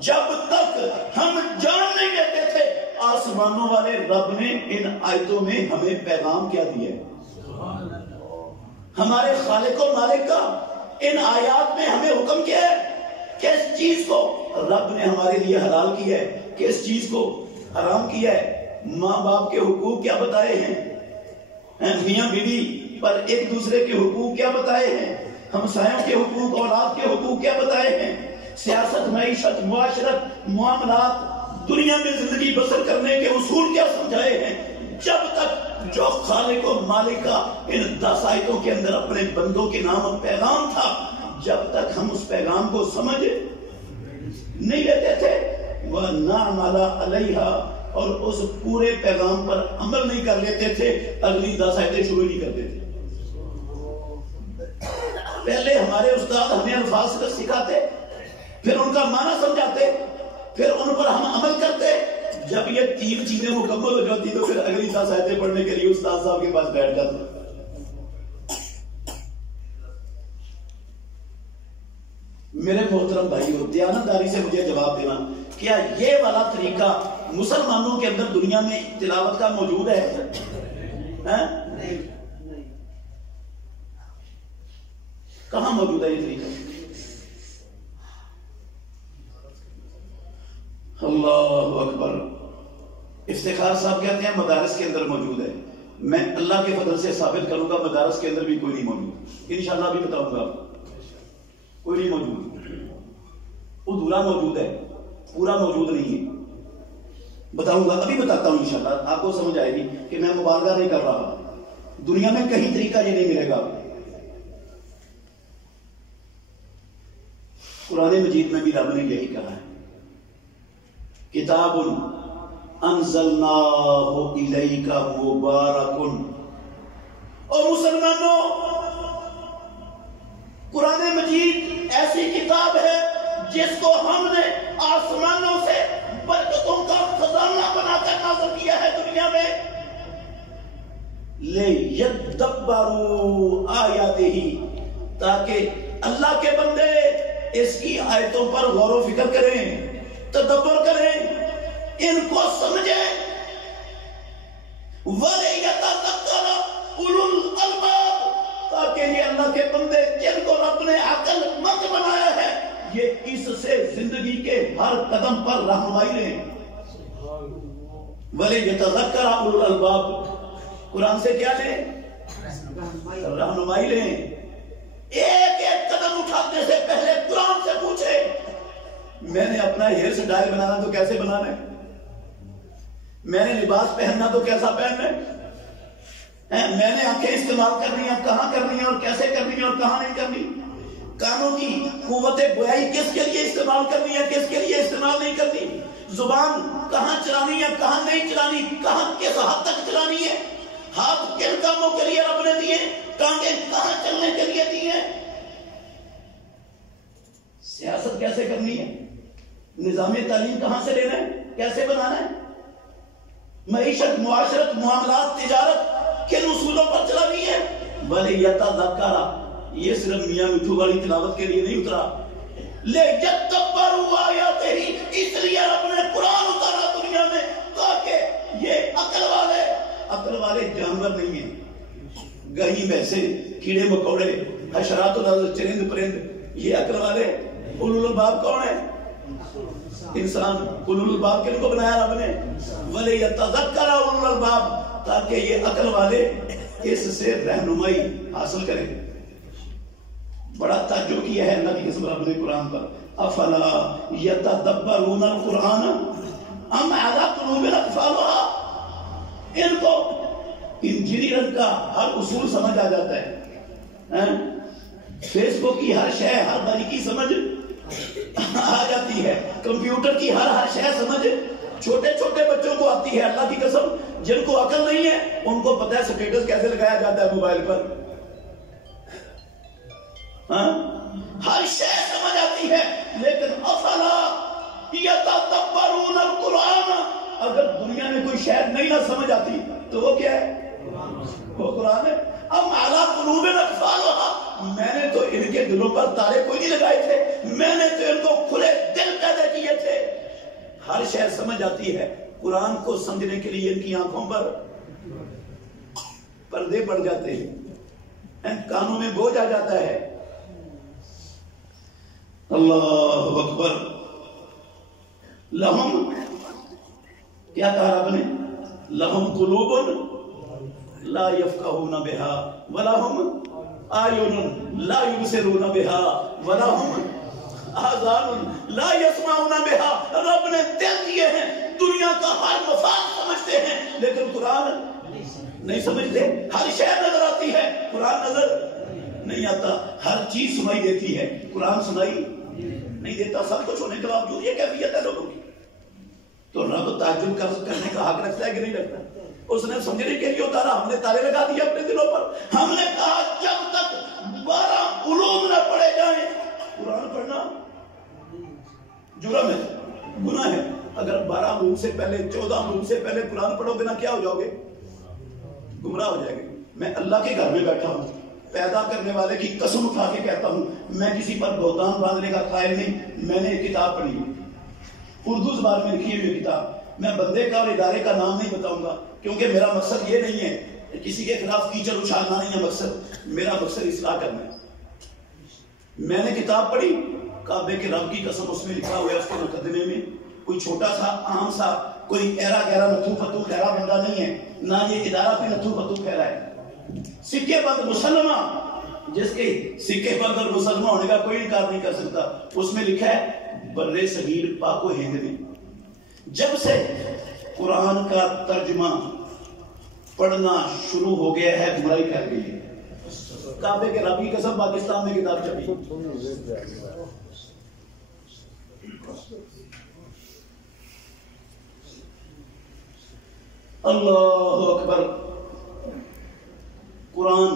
جب تک ہم جان نہیں لیتے تھے آسمانوں والے رب نے ان آیتوں میں ہمیں پیغام کیا دیا ہے. ہمارے خالق و مالک کا ان آیات میں ہمیں حکم کیا ہے, کس چیز کو رب نے ہمارے لیے حلال کیا ہے, کس چیز کو حرام کیا ہے. ماں باپ کے حقوق کیا بتائے ہیں, میاں بیوی پر ایک دوسرے کے حقوق کیا بتائے ہیں, ہمسایوں کے حقوق, اولاد کے حقوق کیا بتائے ہیں, سیاست, معیشت, معاشرت, معاملات, دنیا میں زندگی بسر کرنے کے اصول کیا سمجھائے ہیں. جب تک جو خالق و مالک کا ان 10 آیتوں کے اندر اپنے بندوں کے نام پیغام تھا, جب تک ہم اس پیغام کو سمجھ نہیں لیتے تھے, وَنَعْمَلَ عَلَيْهَا, اور اس پورے پیغام پر عمل نہیں کر لیتے تھے, اگلی 10 آیتیں شروع نہیں کرتے تھے. پہلے ہمارے استاد ہمیں الفاظ کا سکھاتے, پھر ان کا معنی سمجھاتے, پھر ان پر ہم عمل کرتے. جب یہ 3 چیزیں مکمل ہو جاتی تو پھر اگلی 10 آیتیں پڑھنے کے لیے استاد صاحب کے پاس بیٹھ جاتے. میرے محترم بھائیو, دیانتداری سے مجھے جواب دینا, کیا یہ والا طریقہ مسلمانوں کے اندر دنیا میں تلاوت کا موجود ہے؟ کہاں موجود ہے یہ طریقہ؟ اللہ اکبر. افتخار صاحب کہتے ہیں مدارس کے اندر موجود ہے. میں اللہ کے فضل سے ثابت کروں گا مدارس کے اندر بھی کوئی نہیں موجود. انشاءاللہ بھی بتاؤں گا, کوئی نہیں موجود, ادھورا موجود ہے, پورا موجود نہیں ہے. بتاؤں گا, ابھی بتاتا ہوں انشاءاللہ, آپ کو سمجھ آئے گی کہ میں مبالغہ نہیں کر رہا. دنیا میں کہیں طریقہ یہ نہیں ملے گا. قرآن مجید میں بھی رب نے یہی کہا ہے, کتاب انزلناہ الیک مبارک. اور مسلمانوں, قرآن مجید ایسی کتاب ہے جس کو ہم نے آسمانوں سے برکتوں کا خزانہ بنا کر نازل کیا ہے دنیا میں. لِيَدَّبَّرُوا آیَاتِهِ, تاکہ اللہ کے بندے اس کی آیتوں پر غور و فکر کریں, تدبر کریں, ان کو سمجھیں. وَلِيَتَذَكَّرَ أُولُو الْأَلْبَابِ, تاکہ یہ اللہ کے بندے جن کو رب نے عقل مند بنایا ہے یہ اس سے زندگی کے ہر قدم پر رہنمائی لیں. وَلِيَتَذَكَّرَ أُولُو الْأَلْبَابِ, قرآن سے کیا لیں؟ رہنمائی لیں. ایک ایک قدم اٹھانے سے پہلے قرآن سے پوچھے, میں نے اپنا ہیئر سٹائل بنانا تو کیسے بنانا ہے, میں نے لباس پہننا تو کیسا پہننا ہے, میں نے آنکھیں استعمال کرنی ہے کہاں کرنی ہے اور کیسے کرنی ہے اور کہاں نہیں کرنی, کانوں کی قوت گویائی کس کے لیے استعمال کرنی ہے کس کے لیے استعمال نہیں کرنی, زبان کہاں چلانی ہے کہاں نہیں چلانی, کہاں کس حد تک چلانی ہے, ہاتھ کن کاموں کے لیے رب نے دیے, ٹانگیں کہاں چلنے کے لیے دیے. کیسے کرنی ہے، نظام تعلیم کہاں سے لینا ہے، کیسے بنانا ہے، معیشت، معاشرت، معاملات، تجارت کن اصولوں پر چلانی ہے۔ وَلِيَتَذَكَّرَ، یہ صرف میاں مٹھو والی تلاوت کے لیے نہیں اترا، لِيَدَّبَّرُوا آیَاتِهِ، اس لیے رب نے قرآن اتارا دنیا میں تاکہ یہ عقل والے جانور نہیں ہیں، گہیں ویسے کیڑے مکوڑے، حشرات الارض، چرند پرند، یہ عقل والے۔ اولو الباب کون ہے؟ انسان۔ اولو الباب کن کو بنایا رب نے؟ وَلِيَتَذَكَّرَ اولو الباب، تاکہ یہ عقل والے اس سے رہنمائی حاصل کریں۔ بڑا تعجب کیا ہے اللہ کی قسم رب نے قرآن پر، افلا یتدبرون القرآن ام علی قلوب اقفالها، ان کو انجینئرنگ کا ہر اصول سمجھ آ جاتا ہے، فیس بک کی ہر شے، ہر باریکی سمجھ آ جاتی ہے، کمپیوٹر کی ہر شے سمجھ چھوٹے چھوٹے بچوں کو آتی ہے۔ اللہ کی قسم جن کو عقل نہیں ہے ان کو پتہ ہے سٹیٹس کیسے لگایا جاتا ہے موبائل پر، ہر شے سمجھ آتی ہے، لیکن افلا یتدبرون القرآن، اگر دنیا میں کوئی شے نہیں نہ سمجھ آتی تو وہ کیا ہے؟ وہ قرآن ہے۔ ام علی قلوب اقفالها، میں نے تو ان کے دلوں پر تالے کوئی نہیں لگائے تھے، میں نے تو ان کو کھلے دل پیدا کیے تھے، ہر شے سمجھ آتی ہے۔ قرآن کو سمجھنے کے لیے ان کی آنکھوں پر پردے پڑ جاتے ہیں، ان کانوں میں بوجھ آ جاتا ہے۔ اللہ اکبر۔ لہم، کیا کہا رب نے؟ لہم قلوب لا یفقہون بہا ولہم اعین لا یبصرون بہا ولہم آذان لا یسمعون بہا، رب نے دل دیے ہیں، دنیا کا ہر مفاد سمجھتے ہیں لیکن قرآن نہیں سمجھتے، ہر شے نظر آتی ہے قرآن نظر نہیں آتا، ہر چیز سنائی دیتی ہے قرآن سنائی نہیں دیتا، سب کچھ ہونے کے باوجود یہ کیفیت ہے لوگوں کی۔ تو رب تعجب کرنے کا حق رکھتا ہے کہ نہیں رکھتا؟ اس نے سمجھنے کے لیے اتارا، ہم نے تالے لگا دیے اپنے دلوں پر، ہم نے کہا جب تک 12 علوم نہ پڑھے جائیں قرآن پڑھنا جرم ہے، گناہ ہے۔ اگر 12 علوم سے پہلے، 14 علوم سے پہلے قرآن پڑھو گے نا کیا ہو جاؤ گے؟ گمراہ ہو جائے گے۔ میں اللہ کے گھر میں بیٹھا ہوں، پیدا کرنے والے کی قسم اٹھا کے کہتا ہوں میں کسی پر بہتان باندھنے کا قائل نہیں۔ میں نے ایک کتاب پڑھی، اردو زبان میں لکھی ہوئی کتاب، میں بندے کا اور ادارے کا نام نہیں بتاؤں گا کیونکہ میرا مقصد یہ نہیں ہے کسی کے خلاف کیچڑ اچھالنا نہیں ہے، مقصد میرا مقصد اصلاح کرنا ہے۔ میں نے کتاب پڑھی، کعبے کے رب کی قسم اس میں لکھا ہوا ہے، اس کے مقدمے میں کوئی چھوٹا سا عام سا کوئی ایرا گہرا نتھو پتو خیرا بندہ نہیں ہے، نہ یہ ادارہ بھی نتھو پتو خیرا ہے۔ سکے بند مسلمہ، جس کے سکے بند اور مسلمہ ہونے کا کوئی انکار نہیں کر سکتا، اس میں لکھا ہے برے صغیر پاک و ہند میں جب سے قرآن کا ترجمہ پڑھنا شروع ہو گیا ہے گمراہی پھیل گئی ہے۔ کعبے کے رب کی قسم پاکستان میں کتاب چھپی، اللہ اکبر۔ قرآن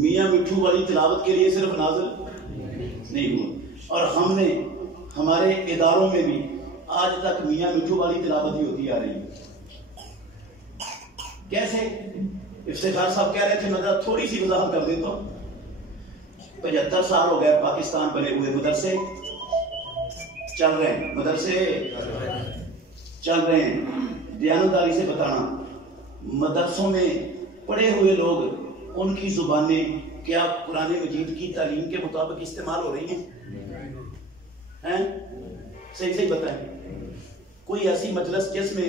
میاں مٹھو والی تلاوت کے لیے صرف نازل نہیں ہوا، اور ہم نے ہمارے اداروں میں بھی آج تک میاں مٹھو والی تلاوت ہی ہوتی آ رہی ہے۔ کیسے؟ افتخار صاحب کہہ رہے تھے، میں تھوڑی سی وضاحت کر دیتا ہوں۔ 75 سال ہو گئے پاکستان بنے ہوئے، مدرسے چل رہے ہیں، مدرسے چل رہے ہیں۔ دیانتداری سے بتانا، مدرسوں میں پڑھے ہوئے لوگ، ان کی زبانیں کیا قرآن مجید کی تعلیم کے مطابق استعمال ہو رہی ہیں؟ صحیح صحیح بتائیں۔ کوئی ایسی مجلس جس میں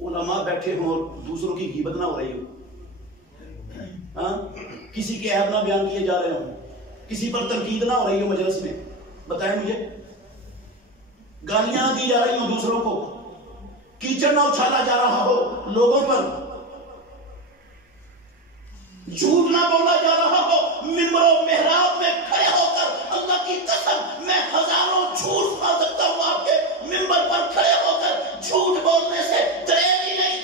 علماء بیٹھے ہوں اور دوسروں کی غیبت نہ ہو رہی ہو، کسی کے عیب نہ بیان کیے جا رہے ہوں، کسی پر تنقید نہ ہو رہی ہو مجلس میں، بتائیں مجھے، گالیاں نہ دی جا رہی ہوں دوسروں کو، کیچڑ نہ اچھالا جا رہا ہو لوگوں پر، جھوٹ نہ بولا جا رہا ہو، ممبر و محراب میں کھڑے ہو کر اللہ کی قسم میں ہزاروں جھوٹ سنا سکتا ہوں، آپ کے ممبر پر کھڑے ہو کر جھوٹ بولنے سے ڈریب ہی نہیں۔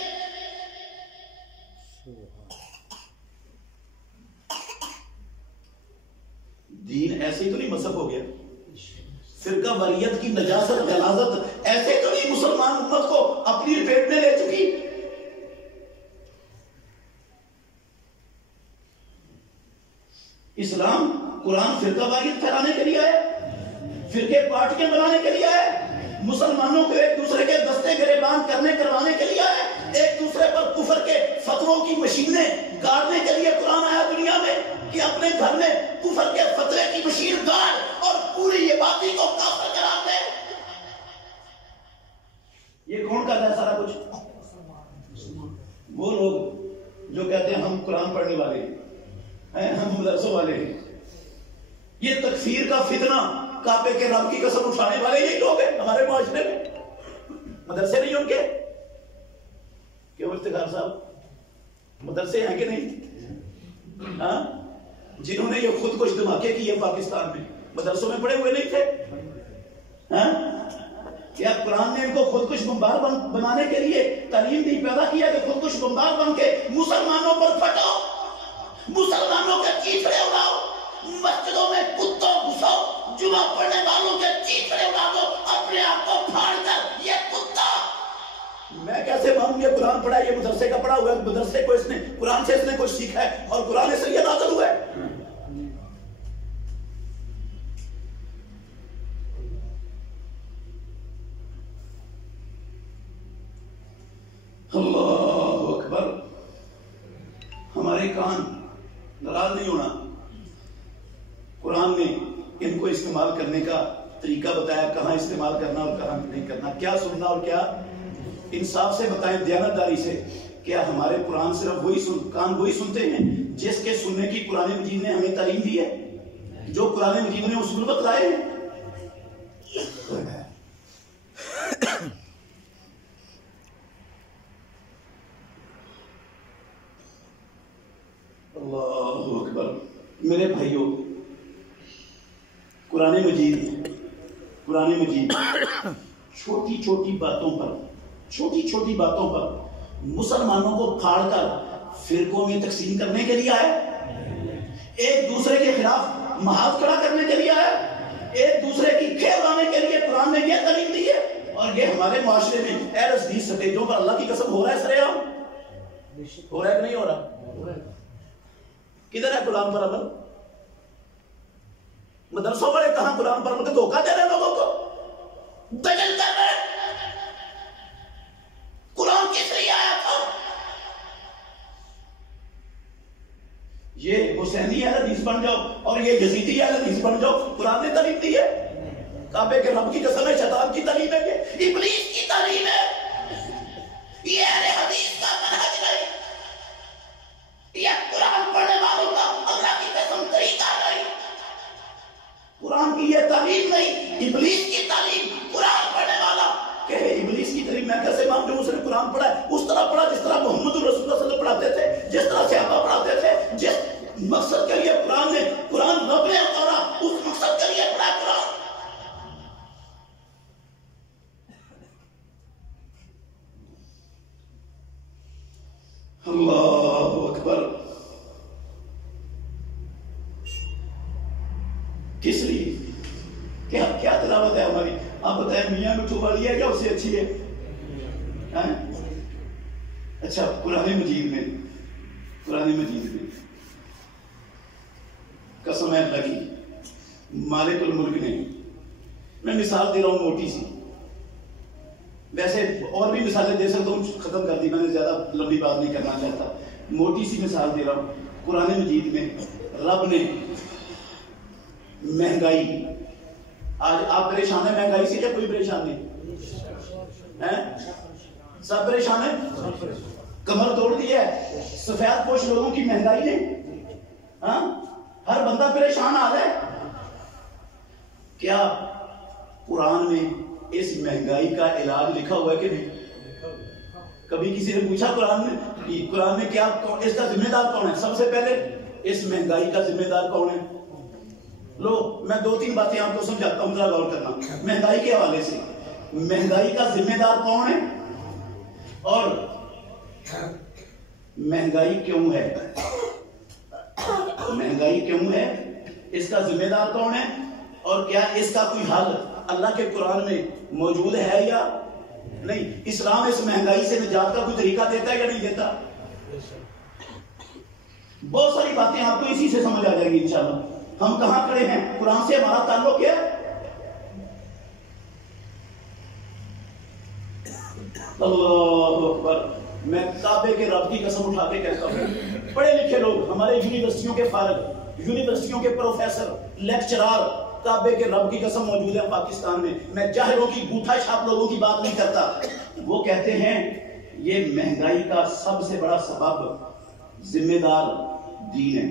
دین ایسے ہی تو نہیں مذہب ہو گیا، نجاست غلاظت ایسے تو نہیں مسلمان امت کو اپنی لپیٹ میں لے چکی. اسلام قرآن فرقہ واریت پھیلانے کے لیے آیا, فرقے پارٹیاں بنانے کے لیے آیا, مسلمانوں کو ایک دوسرے کے دستے گریبان کروانے کے لیے آیا, ایک دوسرے پر کفر کے فتووں کی مشینیں گاڑنے کے لیے قرآن آیا دنیا میں کہ اپنے گھر میں کفر کے فتوے کی مشین گاڑ اور پوری یہ باتی کو کافر کرا دے. یہ کون کر رہا ہے سارا کچھ؟ وہ لوگ جو کہتے ہیں ہم قرآن پڑھنے والے ہیں, ہم مدرسوں والے ہیں. یہ تکفیر کا فتنہ کعبے کے رب کی قسم اٹھانے والے یہی لوگ ہیں ہمارے معاشرے میں. مدرسے نہیں ان کے؟ کیوں افتخار صاحب مدرسے ہیں کہ نہیں؟ ہاں, جنہوں نے یہ خود کش دھماکے کیے پاکستان میں مدرسوں میں پڑے ہوئے نہیں تھے؟ ہاں, کیا قرآن نے ان کو خود کش بمبار بنانے کے لیے تعلیم دی, پیدا کیا کہ خود کش بمبار بن کے مسلمانوں پر پھٹو, مسلمانوں کے چیتڑے اڑاؤ, مسجدوں میں کتوں گھساؤ, جمعہ پڑھنے والوں کے چیتڑے اڑا دو, اپنے آپ کو پھاڑ کر یہ کتا. میں کیسے مانوں یہ قرآن پڑھا, یہ مدرسے کا پڑھا ہوا ہے, مدرسے کو اس نے قرآن سے اس نے کچھ سیکھا ہے اور قرآن سے یہ نازل ہوا ہے. اللہ اکبر. ہمارے کان ناراض نہیں ہونا, قرآن نے ان کو استعمال کرنے کا طریقہ بتایا, کہاں استعمال کرنا اور کہاں نہیں کرنا, کیا سننا اور کیا. انصاف سے بتائیں, دیانتداری سے, کیا ہمارے قرآن صرف کان وہی سنتے ہیں جس کے سننے کی قرآن مجید نے ہمیں تعلیم دی ہے, جو قرآن مجید نے اصول بتلائے ہیں؟ اللہ اکبر. میرے بھائیوں, قرآن مجید چھوٹی چھوٹی باتوں پر مسلمانوں کو پھاڑ کر فرقوں میں تقسیم کرنے کے لیے آیا, ایک دوسرے کے خلاف محاذ کھڑا کرنے کے لیے آیا, ایک دوسرے کی کھیل لانے کے لیے قرآن نے یہ تعلیم دی ہے. اور یہ ہمارے معاشرے میں اہل حدیث سٹیجوں پر اللہ کی قسم ہو رہا ہے سر عام, ہو رہا ہے کہ نہیں ہو رہا؟ کدھر ہے قرآن پر عمل؟ مدرسوں والے کہاں قرآن پر عمل؟ دھوکہ دے رہے لوگوں کو, دجل کر رہے. قرآن کس لیے آیا تھا؟ یہ حسینی اہل حدیث بن جاؤ اور یہ یزیدی اہل حدیث بن جاؤ, قرآن نے تعلیم دی ہے. کعبے کے رب کی قسم ہے, شیطان کی تعلیم ہے, یہ ابلیس کی تعلیم ہے. یہ اہل حدیث کا منہج نہیں, یہ قرآن پڑھنے والوں کا اللہ کی قسم طریقہ نہیں. قرآن کی یہ تعلیم نہیں, ابلیس کی تعلیم. قرآن پڑھنے والا کہ ابلیس کی تعلیم میں کیسے مان جو اس نے قرآن پڑھا ہے اس طرح پڑھا جس طرح محمد رسول اللہ صلی اللہ علیہ وسلم پڑھاتے تھے, جس طرح صحابہ پڑھاتے تھے, جس مقصد کے لیے قرآن رب نے اتارا اس مقصد کے لیے پڑھا قرآن. اللہ اکبر. کس لیے کیا تلاوت ہے ہماری؟ آپ بتائیں, میاں مٹھو والی ہے کیا اس سے اچھی ہے؟ اچھا, قرآن مجید میں قسم ہے اللہ کی, مالک الملک نے, میں مثال دے رہا ہوں موٹی سی, ویسے اور بھی مثالیں دے سکتا ہوں, ختم کر دی میں نے, زیادہ لمبی بات نہیں کرنا چاہتا. موٹی سی مثال دے رہا ہوں. قرآن مجید میں رب نے مہنگائی, آج آپ پریشان ہیں مہنگائی سے یا کوئی پریشان نہیں؟ سب پریشان ہیں, کمر توڑ دی ہے سفید پوش لوگوں کی مہنگائی نے. ہر بندہ پریشان آ رہا ہے. کیا قرآن میں اس مہنگائی کا علاج لکھا ہوا ہے کہ نہیں؟ کبھی کسی نے پوچھا قرآن میں کیا اس کا ذمہ دار کون ہے؟ سب سے پہلے اس مہنگائی کا ذمہ دار کون ہے؟ لو میں 2-3 باتیں آپ کو سمجھاتا ہوں, ذرا غور کرنا. مہنگائی کے حوالے سے مہنگائی کا ذمہ دار کون ہے اور مہنگائی کیوں ہے؟ مہنگائی کیوں ہے, اس کا ذمہ دار کون ہے اور کیا اس کا کوئی حل اللہ کے قرآن میں موجود ہے یا نہیں؟ اسلام اس مہنگائی سے نجات کا کوئی طریقہ دیتا ہے یا نہیں دیتا؟ بہت ساری باتیں آپ کو اسی سے سمجھ آ جائیں گی انشاءاللہ. ہم کہاں کھڑے ہیں؟ قرآن سے ہمارا تعلق کیا ہے؟ اللہ اکبر. میں کعبے کے رب کی قسم اٹھا کے کہتا ہوں، پڑھے لکھے لوگ ہمارے یونیورسٹیوں کے فارغ، یونیورسٹیوں کے پروفیسر، لیکچرار کعبے کے رب کی قسم موجود ہے پاکستان میں. میں جاہلوں کی گوٹھا چھاپ لوگوں کی بات نہیں کرتا. وہ کہتے ہیں یہ مہنگائی کا سب سے بڑا سبب ذمہ دار دین ہے.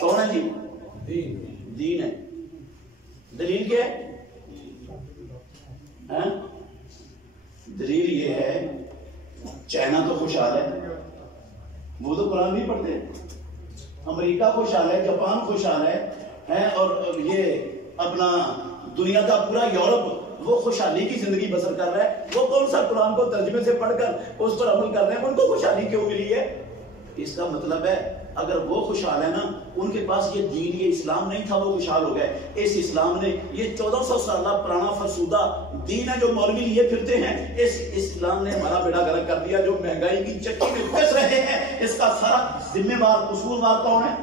کون ہے جی؟ دین ہے. دلیل کیا ہے؟ دلیل یہ ہے چائنا تو خوشحال ہے، وہ تو قرآن نہیں پڑھتے. امریکہ خوشحال ہے، جاپان خوشحال ہے، اور یہ اپنا دنیا کا پورا یورپ وہ خوشحالی کی زندگی بسر کر رہا ہے. وہ کون سا قرآن کو ترجمے سے پڑھ کر اس پر عمل کر رہے ہیں؟ ان کو خوشحالی کیوں ملی ہے؟ اس کا مطلب ہے اگر وہ خوشحال ہے نا، ان کے پاس یہ دین، یہ اسلام نہیں تھا، وہ خوشحال ہو گئے. اس اسلام نے یہ 1400 سالہ پرانا فرسودہ دین ہے جو مولوی لیے پھرتے ہیں، اس اسلام نے ہمارا بیڑا غرق کر دیا. جو مہنگائی کی چکی میں پھنس رہے ہیں، اس کا سارا ذمہ دار قصوروار کون ہے؟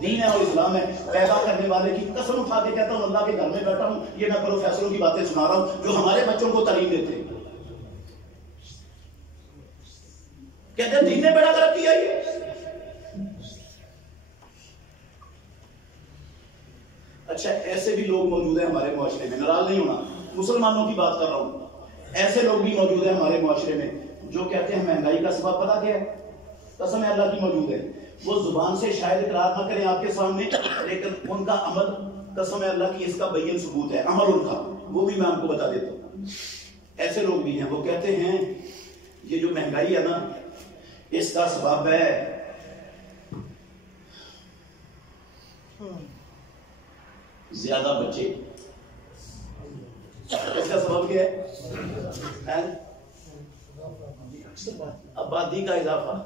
دین ہے اور اسلام ہے. پیدا کرنے والے کی قسم اٹھا کے کہتا ہوں، اللہ کے گھر میں بیٹھا ہوں، یہ میں پروفیسروں کی باتیں سنا رہا ہوں جو ہمارے بچوں کو تعلیم دیتے ہیں. کہتے ہیں دین نے بیڑا غرق کیا. یہ اچھا، ایسے بھی لوگ موجود ہیں ہمارے معاشرے میں، ناراض نہیں ہونا، مسلمانوں کی بات کر رہا ہوں. ایسے لوگ بھی موجود ہیں ہمارے معاشرے میں جو کہتے ہیں مہنگائی کا سبب پتہ کیا ہے؟ قسم اللہ کی موجود ہے. وہ زبان سے شاید اقرار نہ کریں آپ کے سامنے، لیکن ان کا عمل قسم اللہ کی اس کا بین ثبوت ہے. عمل ان کا وہ بھی میں آپ کو بتا دیتا ہوں. ایسے لوگ بھی ہیں، وہ کہتے ہیں یہ جو مہنگائی ہے نا، اس کا سبب ہے زیادہ بچے. اس کا سبب کیا ہے؟ آبادی کا اضافہ،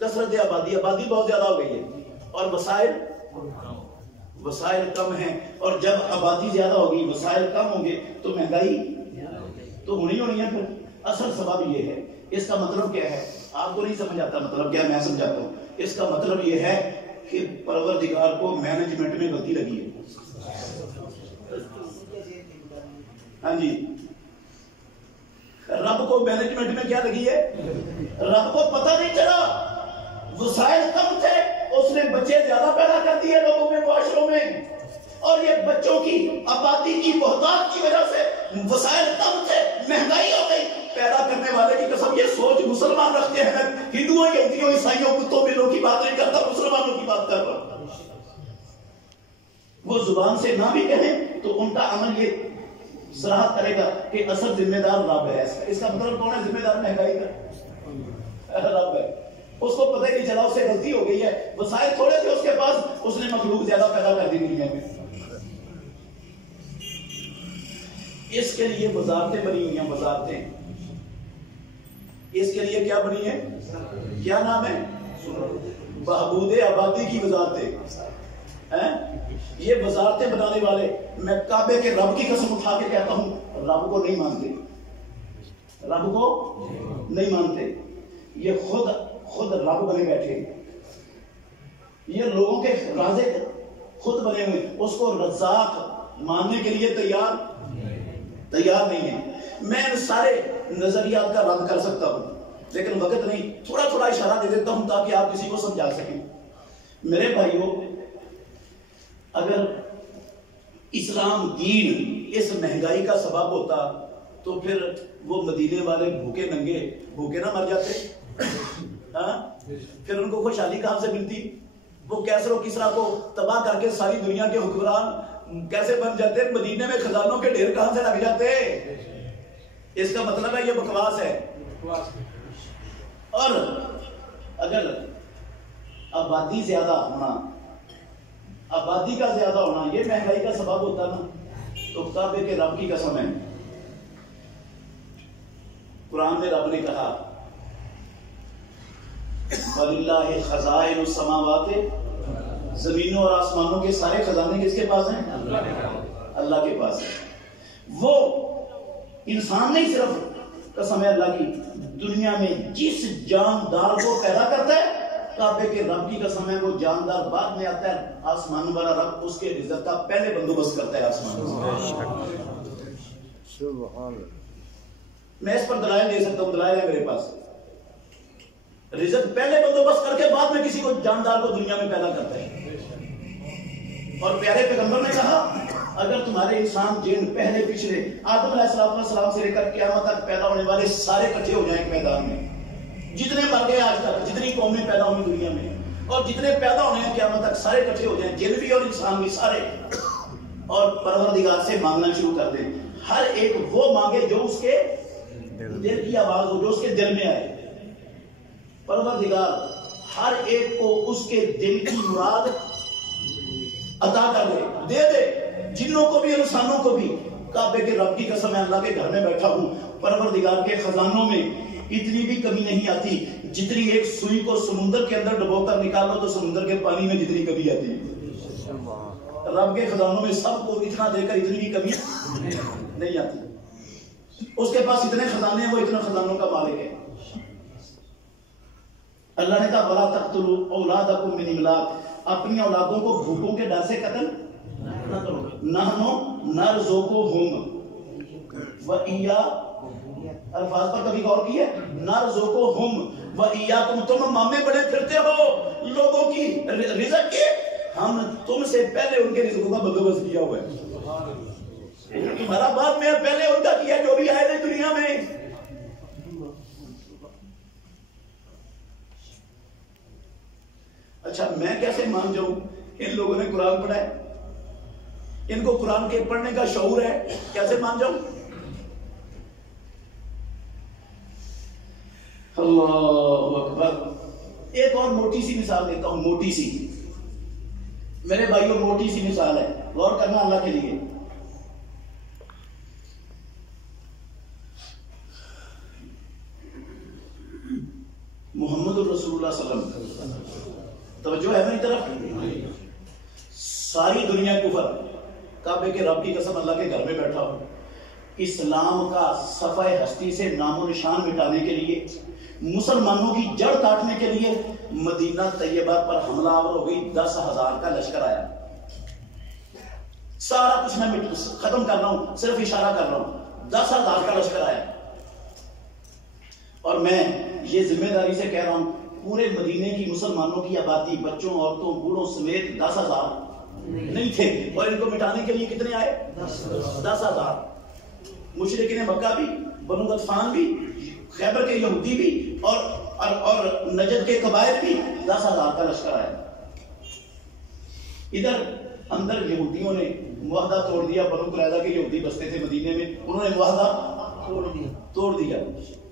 کثرت آبادی بہت زیادہ ہو گئی ہے اور وسائل کم ہیں. اور جب آبادی زیادہ ہوگی، وسائل کم ہوں گے تو مہنگائی تو ہونی ہے. پھر اصل سبب یہ ہے. اس کا مطلب کیا ہے؟ آپ کو نہیں سمجھ آتا مطلب کیا؟ میں سمجھاتا ہوں. اس کا مطلب یہ ہے کہ پروردگار کو مینجمنٹ میں غلطی لگی ہے. ہاں جی، رب کو مینجمنٹ میں کیا لگی ہے؟ رب کو پتہ نہیں چلا، وسائل کم تھے، اس نے بچے زیادہ پیدا کر دیے لوگوں میں، معاشروں میں. اور یہ بچوں کی آبادی کی بہتات کی وجہ سے وسائل کم تھے، مہنگائی ہو گئی. پیدا کرنے والے کی قسم یہ سوچ مسلمان رکھتے ہیں. ہندوؤں، یہودیوں، عیسائیوں، کتوں بلوں کی بات نہیں کرتا، مسلمانوں کی بات کر رہا. وہ زبان سے نہ بھی کہیں تو ان کا عمل یہ صراحت کرے گا کہ اصل ذمہ دار رب ہے. اس کا مطلب کون ہے ذمہ دار مہنگائی کا؟ رب ہے. اس کو پتہ نہیں چلا، اس سے غلطی ہو گئی ہے. وسائل تھوڑے تھے اس کے پاس، اس نے مخلوق زیادہ پیدا کر دی دنیا میں. اس کے لیے وزارتیں بنی ہوئی ہیں. وزارتیں اس کے لیے کیا بنی ہے؟ کیا نام ہے؟ بہبود آبادی کی وزارتیں. یہ وزارتیں بنانے والے، میں کعبے کے رب کی قسم اٹھا کے کہتا ہوں، رب کو نہیں مانتے. رب کو نہیں مانتے. یہ خود رب بنے بیٹھے. یہ لوگوں کے رازق خود بنے ہوئے، اس کو رزاق ماننے کے لیے تیار نہیں ہے. میں ان سارے نظریات کا رد کر سکتا ہوں لیکن وقت نہیں. تھوڑا تھوڑا اشارہ دے دیتا ہوں تاکہ آپ کسی کو سمجھا سکیں. میرے بھائیوں، اگر اسلام دین اس مہنگائی کا سبب ہوتا تو پھر وہ مدینے والے بھوکے ننگے بھوکے نہ مر جاتے؟ پھر ان کو خوشحالی کہاں سے ملتی؟ وہ کیسر و کسرا کو تباہ کر کے ساری دنیا کے حکمران کیسے بن جاتے؟ مدینے میں خزانوں کے ڈھیر کہاں سے لگ جاتے؟ اس کا مطلب ہے یہ بکواس ہے. اور اگر آبادی زیادہ ہونا، آبادی کا زیادہ ہونا یہ مہنگائی کا سبب ہوتا نا، تو کعبے کے رب کی قسم ہے، قرآن میں رب نے کہا وَلِلَّهِ خَزَائِنُ السَّمَاوَاتِ، زمینوں اور آسمانوں کے سارے خزانے کس کے پاس ہیں؟ اللہ کے پاس ہے. وہ انسان نہیں صرف قسم ہے اللہ کی, دنیا میں جس جاندار کو پیدا کرتا ہے کعبے کے رب کی قسم ہے, وہ جاندار بعد میں آتا ہے, آسمان والا رب اس کے رزق کا پہلے بندوبست کرتا ہے آسمان. میں اس پر دلائل دے سکتا ہوں, دلائل ہے میرے پاس. رزق پہلے بندوبست کر کے بعد میں کسی کو جاندار کو دنیا میں پیدا کرتا ہے. اور پیارے پیغمبر نے کہا اگر تمہارے انسان جن پہلے پچھلے آدم علیہ السلام سے لے کر قیامت تک پیدا ہونے والے سارے اکٹھے ہو جائیں میدان میں, جتنے مر گئے آج تک, جتنی قومیں پیدا ہوئی دنیا میں, اور جتنے پیدا ہونے ہیں قیامت تک, سارے اکٹھے ہو جائیں, جن بھی اور انسان بھی سارے, اور پروردگار سے مانگنا شروع کر دیں. ہر ایک وہ مانگے جو اس کے دل کی آواز ہو, جو اس کے دل میں آئے. پروردگار ہر ایک کو اس کے دل کی مراد عطا کر دے, دے دے. جنوں کو بھی انسانوں کو بھی. کعبے کے رب کی قسم ہے, اللہ کے گھر میں بیٹھا ہوں, پروردگار کے خزانوں میں اتنی بھی کمی نہیں آتی جتنی ایک سوئی کو سمندر کے اندر ڈبو کر نکالو تو سمندر کے پانی میں جتنی کمی آتی ہے. رب کے خزانوں میں سب کو اتنا دے کر اتنی بھی کمی نہیں آتی. اس کے پاس اتنے خزانے ہیں, وہ اتنا خزانوں کا مالک ہے. اللہ نے کہا وَلَا تَقْتُلُوا أَوْلَادَكُم مِّنْ إِمْلَاقٍ, اپنی اولادوں کو بھوکوں کے ڈر سے قتل نہ کرو. نَحْنُ نَرْزُقُهُمْ وَإِيَّاكُمْ, الفاظ پر کبھی غور کیے؟ نَرْزُقُهُمْ وَإِيَّاكُمْ, تم مامے بڑے پھرتے ہو لوگوں کی رزق کے, ہم تم سے پہلے ان کے رزقوں کا بندوبست کیا ہوا ہے. تمہارا بعد میں پہلے ان کا کیا جو بھی آئے تھے دنیا میں. اچھا میں کیسے مان جاؤں ان لوگوں نے قرآن پڑھا ہے, ان کو قرآن کے پڑھنے کا شعور ہے, کیسے مان جاؤں؟ اللہ اکبر. ایک اور موٹی سی مثال دیتا ہوں, موٹی سی میرے بھائیوں, موٹی سی مثال ہے, غور کرنا اللہ کے لیے. محمد الرسول اللہ صلی اللہ علیہ وسلم, توجہ ہے میری طرف. ساری دنیا کفر, کعبے کے رب کی قسم اللہ کے گھر میں بیٹھا ہوں. اسلام کا صفحہ ہستی سے نام و نشان مٹانے کے لیے, مسلمانوں کی جڑ کاٹنے کے لیے مدینہ طیبہ پر حملہ آور ہو گئی. 10,000 کا لشکر آیا. سارا کچھ میں ختم کر رہا ہوں, صرف اشارہ کر رہا ہوں. 10,000 کا لشکر آیا. اور میں یہ ذمہ داری سے کہہ رہا ہوں, پورے مدینے کی مسلمانوں کی آبادی بچوں عورتوں بوڑھوں سمیت 10,000 نہیں تھے, اور ان کو مٹانے کے لیے کتنے آئے؟ 10,000. مشرکین مکہ بھی, بنو غطفان بھی, خیبر کے یہودی بھی, اور نجد کے قبائل بھی, 10,000 کا لشکر آیا. ادھر اندر یہودیوں نے معاہدہ توڑ دیا. بنو قریظہ کے یہودی بستے تھے مدینے میں, انہوں نے معاہدہ توڑ دیا.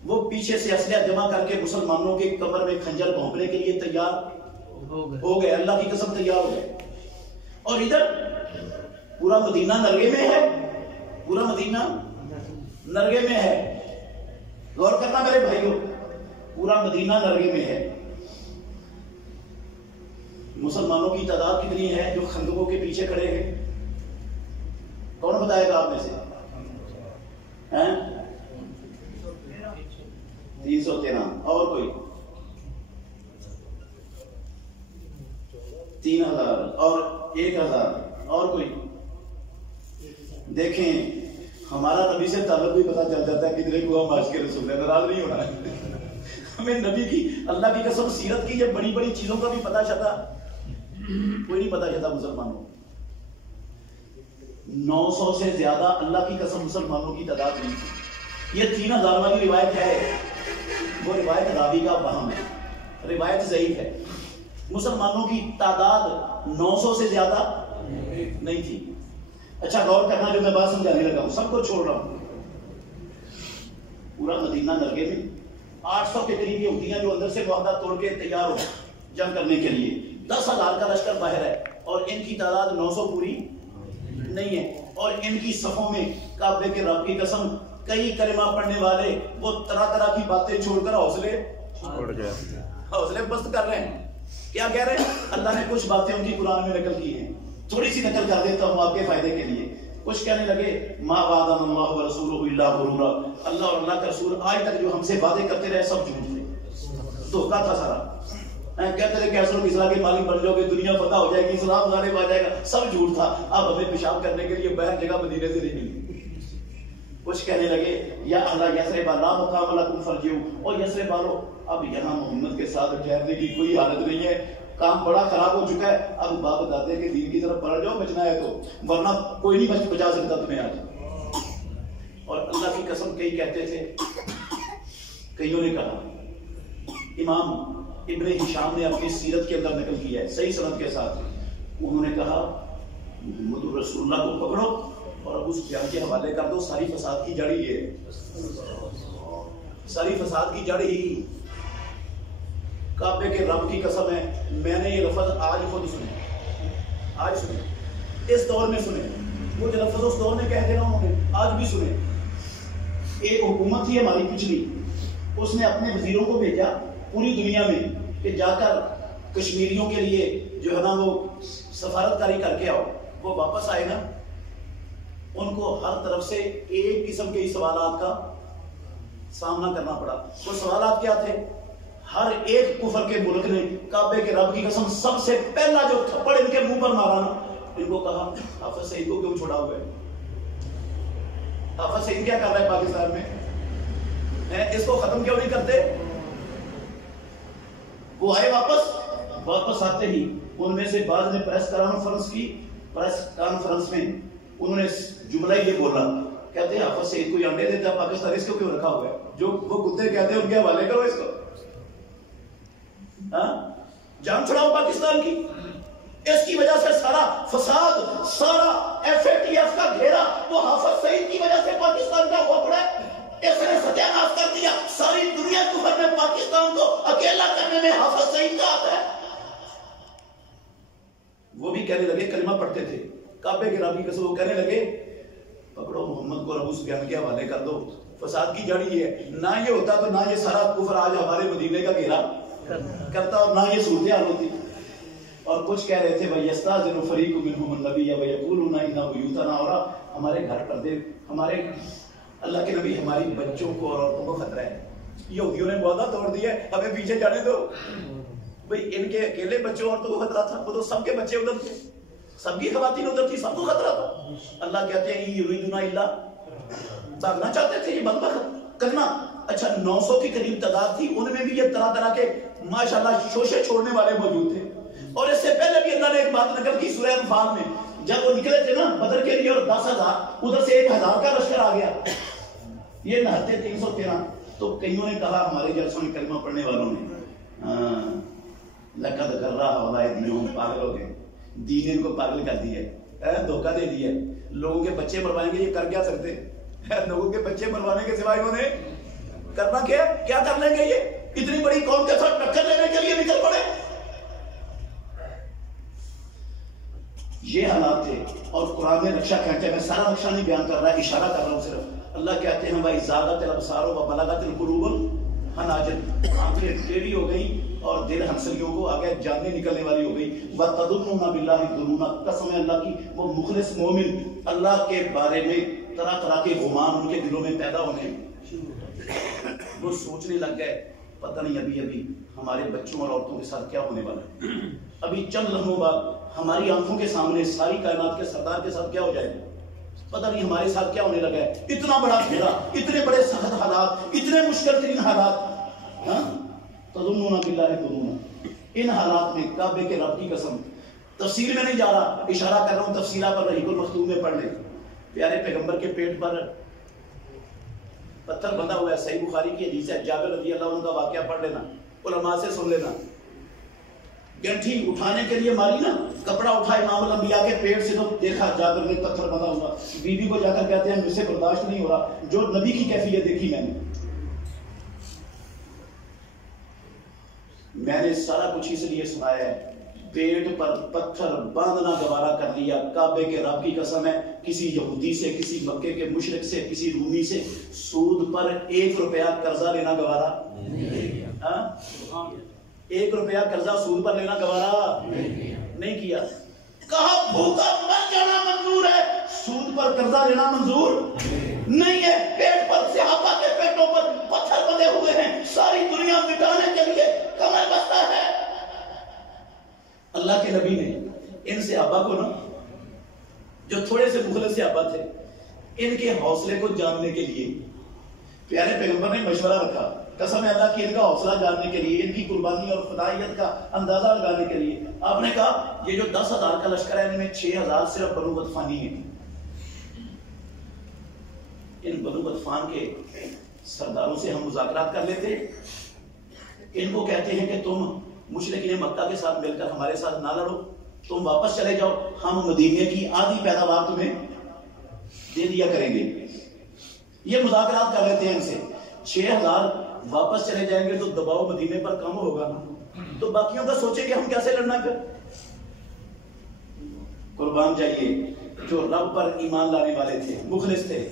وہ پیچھے سے اسلحہ جمع کر کے مسلمانوں کے کمر میں خنجر بھونکنے کے لیے تیار ہو گئے. اللہ کی قسم تیار ہو گئے. اور ادھر پورا مدینہ نرگے میں ہے, پورا مدینہ نرگے میں ہے. غور کرنا میرے بھائیوں, پورا مدینہ نرگے میں ہے. مسلمانوں کی تعداد کتنی ہے جو خندقوں کے پیچھے کھڑے ہیں؟ کون بتائے گا آپ میں سے؟ 313. اور کوئی؟ 3,000 اور 1,000 اور کوئی؟ دیکھیں ہمارا نبی سے تعلق بھی پتہ چل جاتا ہے کتنے کو ہم عاشق رسول ہیں. ناراض نہیں ہونا ہمیں نبی کی, اللہ کی قسم, سیرت کی یہ بڑی بڑی چیزوں کا بھی پتہ چلتا, کوئی نہیں پتہ چلتا مسلمانوں کو. 900 سے زیادہ اللہ کی قسم مسلمانوں کی تعداد نہیں تھی. یہ 3,000 والی روایت ہے, وہ روایت راوی کا وہم ہے, روایت ضعیف ہے. مسلمانوں کی تعداد 900 سے زیادہ نہیں تھی. اچھا غور کرنا, جو میں بات سمجھانے لگا ہوں سب کو چھوڑ رہا ہوں. پورا مدینہ نرگے میں 800 کے قریب یہودیاں جو اندر سے معاہدہ توڑ کے تیار ہو جنگ کرنے کے لیے. 10,000 کا لشکر باہر ہے, اور ان کی تعداد 900 پوری نہیں ہے. اور ان کی صفوں میں کعبے کے رب کی قسم کئی کلمہ پڑھنے والے وہ طرح طرح کی باتیں چھوڑ کر حوصلے بست کر رہے ہیں. کیا کہہ رہے ہیں؟ اللہ نے کچھ باتیں ان کی قرآن میں نقل کی ہیں, تھوڑی سی نقل کر دیتا ہوں آپ کے فائدے کے لیے. کچھ کہنے لگے ما وعدنا اللہ ورسولہ الا غرورا، اللہ اور اللہ کا رسول آج تک جو ہم سے وعدے کرتے رہے سب جھوٹ تھے، دھوکہ تھا سارا۔ کہتے تھے کیسر و کسریٰ کے مالک بن جاؤ گے، دنیا فتح ہو جائے گی، اسلام غالب آ جائے گا، سب جھوٹ تھا۔ اب ہمیں پیشاب کرنے کے لیے باہر جگہ مدینے سے نہیں ملی۔ کچھ کہنے لگے یا اہل یثرب لا مقام لکم فارجعوا، اور یثرب والو اب یہاں محمد کے ساتھ ٹھہرنے کی کوئی حالت نہیں ہے، کام بڑا خراب ہو چکا ہے، اب باپ دادے کے دین کی طرف پلٹ جاؤ بچنا ہے تو، ورنہ کوئی نہیں بچا سکتا تمہیں آج۔ اور اللہ کی قسم کئی کہتے تھے، کئیوں نے کہا، امام ابن ہشام نے اپنی سیرت کے اندر نقل کیا ہے صحیح سند کے ساتھ، انہوں نے کہا محمد رسول اللہ کو پکڑو اور ابو سفیان کے حوالے کر دو، ساری فساد کی جڑ ہی ہے، ساری فساد کی جڑ ہی۔ کعبے کے رب کی قسم ہے، میں نے یہ لفظ آج خود سنے، آج سنے، اس دور میں سنے، وہ جو لفظ اس دور میں کہہ دینا انہوں نے آج بھی سنے۔ ایک حکومت تھی ہماری پچھلی، اس نے اپنے وزیروں کو بھیجا پوری دنیا میں کہ جا کر کشمیریوں کے لیے جو ہے نا وہ سفارت کاری کر کے آؤ۔ وہ واپس آئے نا، ان کو ہر طرف سے ایک قسم کے سوالات کا سامنا کرنا پڑا۔ وہ سوالات کیا تھے؟ ہر ایک کفر کے ملک نے کعبے کے رب کی قسم سب سے پہلا جو تھپڑ ان کے منہ پر مارا نا، ان کو کہا حافظ سعید کو کیوں چھوڑا ہوا ہے؟ حافظ سعید کیا کر رہا ہے پاکستان میں؟ اس کو ختم کیوں نہیں کرتے؟ وہ آئے واپس آتے ہی ان میں سے بعض نے پریس کانفرنس کی، پریس کانفرنس میں انہوں نے جملہ یہ بولا، کہتے ہیں حافظ سعید کوئی انڈے دیتا ہے پاکستان، اس کو کیوں رکھا ہوا ہے؟ جو وہ کتے کہتے ہیں ان کے حوالے کرو اس کو، جان چھڑاؤ پاکستان کی۔ اس کی وجہ سے سارا فساد، سارا FATF کا گھیرا وہ حافظ سعید کی وجہ سے پاکستان کا ہوا پڑا ہے۔ اس نے ستیہ ناش کر دیا ساری دنیا کفر میں، پاکستان کو اکیلا کرنے میں حافظ سعید کا ہاتھ ہے۔ وہ بھی کہنے لگے، کلمہ پڑھتے تھے کعبے کے رب کی قسم، وہ کہنے لگے پکڑو محمد کو ابو سفیان کے حوالے کر دو، فساد کی جڑ یہ ہے۔ نہ یہ ہوتا تو نہ یہ سارا کفر آج ہمارے مدینے کا گھیرا کرتا اور نہ یہ صورتحال ہوتی۔ اور کچھ کہہ رہے تھے وَيَسْتَأْذِنُ فَرِيقٌ مِّنْهُمُ النَّبِيَّ وَيَقُولُونَ إِنَّ بُيُوتَنَا عَوْرَةٌ، ہمارے گھر پردے، ہمارے اللہ کے نبی ہماری بچوں کو اور عورتوں کو خطرہ ہے۔ یہودیوں نے وعدہ توڑ دیا ہے، ہمیں پیچھے جانے دو۔ بھئی ان کے اکیلے بچوں عورتوں کو خطرہ تھا؟ وہ تو سب کے بچے ادھر تھے، سب کی خواتین ادھر تھی، سب کو خطرہ تھا۔ اللہ کہتے ہیں یریدون الا، بھاگنا چاہتے تھے یہ بدبخت کلمہ۔ اچھا 900 کی قریب تعداد تھی، ان میں بھی یہ طرح طرح کے ماشاءاللہ شوشے چھوڑنے والے موجود تھے۔ اور اس سے پہلے بھی اللہ نے ایک بات نقل کی سورہ انفال میں، جب وہ نکلے تھے نا بدر کے لیے اور 10,000 ادھر سے 1,000 کا لشکر آ گیا، یہ نہتے 313۔ تو کئیوں نے کہا ہمارے جلسوں میں کلمہ پڑھنے والوں نے، لقد غرہ ہؤلاء دینہم، پاگل ہو گئے، دین ان کو پاگل کر دیا ہے، دھوکہ دے دیا ہے۔ لوگوں کے بچے مروائیں گے، یہ کر کیا سکتے؟ لوگوں کے بچے مروانے کے سوائے انہوں نے کرنا کیا کر لیں گے؟ یہ اتنی بڑی قوم کے ساتھ ٹکر لینے کے لیے نکل پڑے۔ یہ حالات تھے، اور قرآن نے نقشہ کھینچا۔ میں سارا نقشہ نہیں بیان کر رہا، اشارہ کر رہا ہوں صرف۔ اللہ کہتے ہیں بھائی زاغت الابصار وبلغت القلوب الحناجر، آنکھیں ٹیڑھی ہو گئی اور دل ہنسلیوں کو آگے جانیں نکلنے والی ہو گئی۔ وَتَظُنُّونَ بِاللَّهِ الظُّنُونَ، قسم ہے اللہ کی، وہ مخلص مومن اللہ کے بارے میں طرح طرح کے گمان ان کے دلوں میں پیدا ہونے، وہ سوچنے لگ گئے پتہ نہیں ابھی ہمارے بچوں اور عورتوں کے ساتھ کیا ہونے والا ہے، ابھی چند لمحوں بعد ہماری آنکھوں کے سامنے ساری کائنات کے سردار کے ساتھ کیا ہو جائے گا، پتہ نہیں ہمارے ساتھ کیا ہونے لگا ہے۔ اتنا بڑا گھیرا، اتنے بڑے سخت حالات، اتنے مشکل ترین حالات، تظنون باللہ الظنون۔ ان حالات میں کعبے کے رب کی قسم، تفصیل میں نہیں جا رہا، اشارہ کر رہا ہوں تفصیلات پر، رحیق المختوم میں پڑھ لیں۔ پیارے پیغمبر کے پیٹ پر پتھر بندھا ہوا ہے، صحیح بخاری کی حدیث ہے، جابر رضی اللہ عنہ کا واقعہ پڑھ لینا، علماء سے سن لینا۔ گنٹھی اٹھانے کے لیے ماری نا، کپڑا اٹھا امام الانبیاء کے پیٹ سے، تو دیکھا جابر نے پتھر بندھا ہوا، بیوی کو جا کر کہتے ہیں مجھ سے برداشت نہیں ہو رہا، جو نبی کی کیفیت دیکھی میں نے سارا کچھ اس لیے سنایا ہے، پیٹ پر پتھر باندھنا گوارا کر لیا۔ کعبے کے رب کی قسم ہے، کسی یہودی سے، کسی مکے کے مشرک سے، کسی رومی سے سود پر 1 روپیہ قرضہ لینا گوارا نہیں، 1 روپیہ قرضہ سود پر لینا گوارا نہیں کیا۔ کہا بھوکا مر جانا منظور ہے، سود پر قرضہ لینا منظور نہیں ہے. پیٹ پر صحابہ کے پیٹوں پر پتھر بندے ہوئے ہیں, ساری دنیا مٹانے کے لیے کمر بستہ ہے. اللہ کے نبی نے ان صحابہ کو نا, جو تھوڑے سے مخلص صحابہ تھے, ان کے حوصلے کو جاننے کے لیے پیارے پیغمبر نے مشورہ رکھا. قسم اللہ کی ان کا حوصلہ جاننے کے لیے, ان کی قربانی اور فدائیت کا اندازہ لگانے کے لیے آپ نے کہا یہ جو 10,000 کا لشکر ہے ان میں 6,000 صرف بنو غطفانی ہیں. ان بنو غطفان کے سرداروں سے ہم مذاکرات کر لیتے, ان کو کہتے ہیں کہ تم مشرکین مکہ کے ساتھ مل کر ہمارے ساتھ نہ لڑو, تم واپس چلے جاؤ, ہم مدینے کی آدھی پیداوار تمہیں دے دیا کریں گے. یہ مذاکرات کر لیتے ہیں ان سے. 6,000 واپس چلے جائیں گے تو دباؤ مدینے پر کم ہوگا, تو باقیوں کا سوچیں کہ ہم کیسے لڑنا. پھر قربان جائیے جو رب پر ایمان لانے والے تھے, مخلص تھے,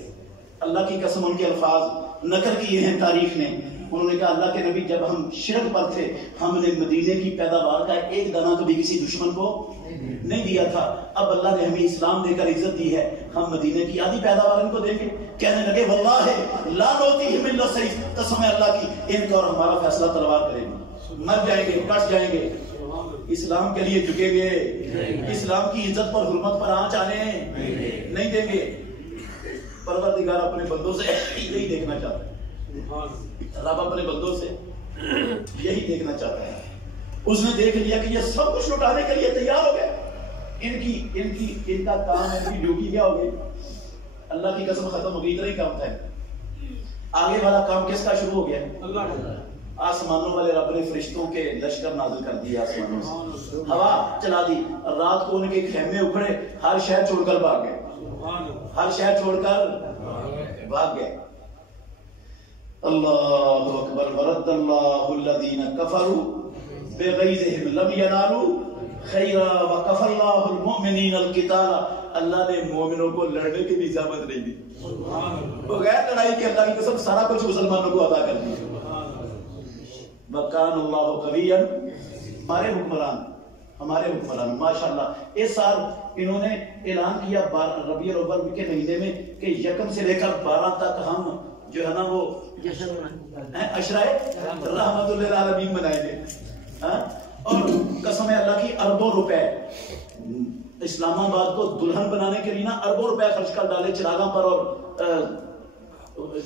اللہ کی قسم ان کے الفاظ نقل کیے ہیں تاریخ نے. انہوں نے کہا اللہ کے نبی جب ہم شرک پر تھے ہم نے مدینے کی پیداوار کا ایک دانہ کبھی کسی دشمن کو نہیں دیا تھا, اب اللہ نے ہمیں اسلام دے کر عزت دی ہے, ہم مدینے کی آدھی پیداوار ان کو دیں گے. کہنے لگے واللہ لا نوتیہم الا السیف, قسم اللہ کی ان کا اور ہمارا فیصلہ تلوار کرے گی, مر جائیں گے, کٹ جائیں گے, اسلام کے لیے جھکیں گے, اسلام کی عزت پر حرمت پر آنچ آنے نہیں دیں گے. پروردگار اپنے بندوں سے یہی دیکھنا چاہتا ہے, رب اپنے بندوں سے یہی دیکھنا چاہتا ہے. اس نے دیکھ لیا کہ یہ سب کچھ لٹانے کے لیے تیار ہو گئے. ان کا کام, ان کی ڈیوٹی کیا ہو گئی, اللہ کی قسم ختم ہو گئی. اتنا ہی کام تھا. آگے والا کام کس کا شروع ہو گیا؟ آسمانوں والے رب نے فرشتوں کے لشکر نازل کر دیے, آسمانوں سے ہوا چلا دی, رات کو ان کے خیمے اکھڑے, ہر شہر چھوڑ کر بھاگ گئے, ہر شہر چھوڑ کر بھاگ گئے. اللہ اکبر. ورد اللہ الذین کفروا بغیظہم لم ینالوا خیرا وکفى اللہ المؤمنین القتال. اللہ نے مومنوں کو لڑنے کی بھی اجازت نہیں دی, بغیر لڑائی کے اللہ کی قسم سارا کچھ مسلمانوں کو عطا کر دیا. وکان اللہ قویا. ہمارے حکمران ماشاءاللہ اس سال انہوں نے اعلان کیا ربیع الاول کے مہینے میں کہ 1 سے لے کر 12 تک ہم جو ہے نا وہ عشرائے رحمت للعالمین منائیں گے. اور قسم اللہ کی اربوں روپے اسلام آباد کو دلہن بنانے کے لیے نا اربوں روپے خرچ کر ڈالے, چراغاں پر اور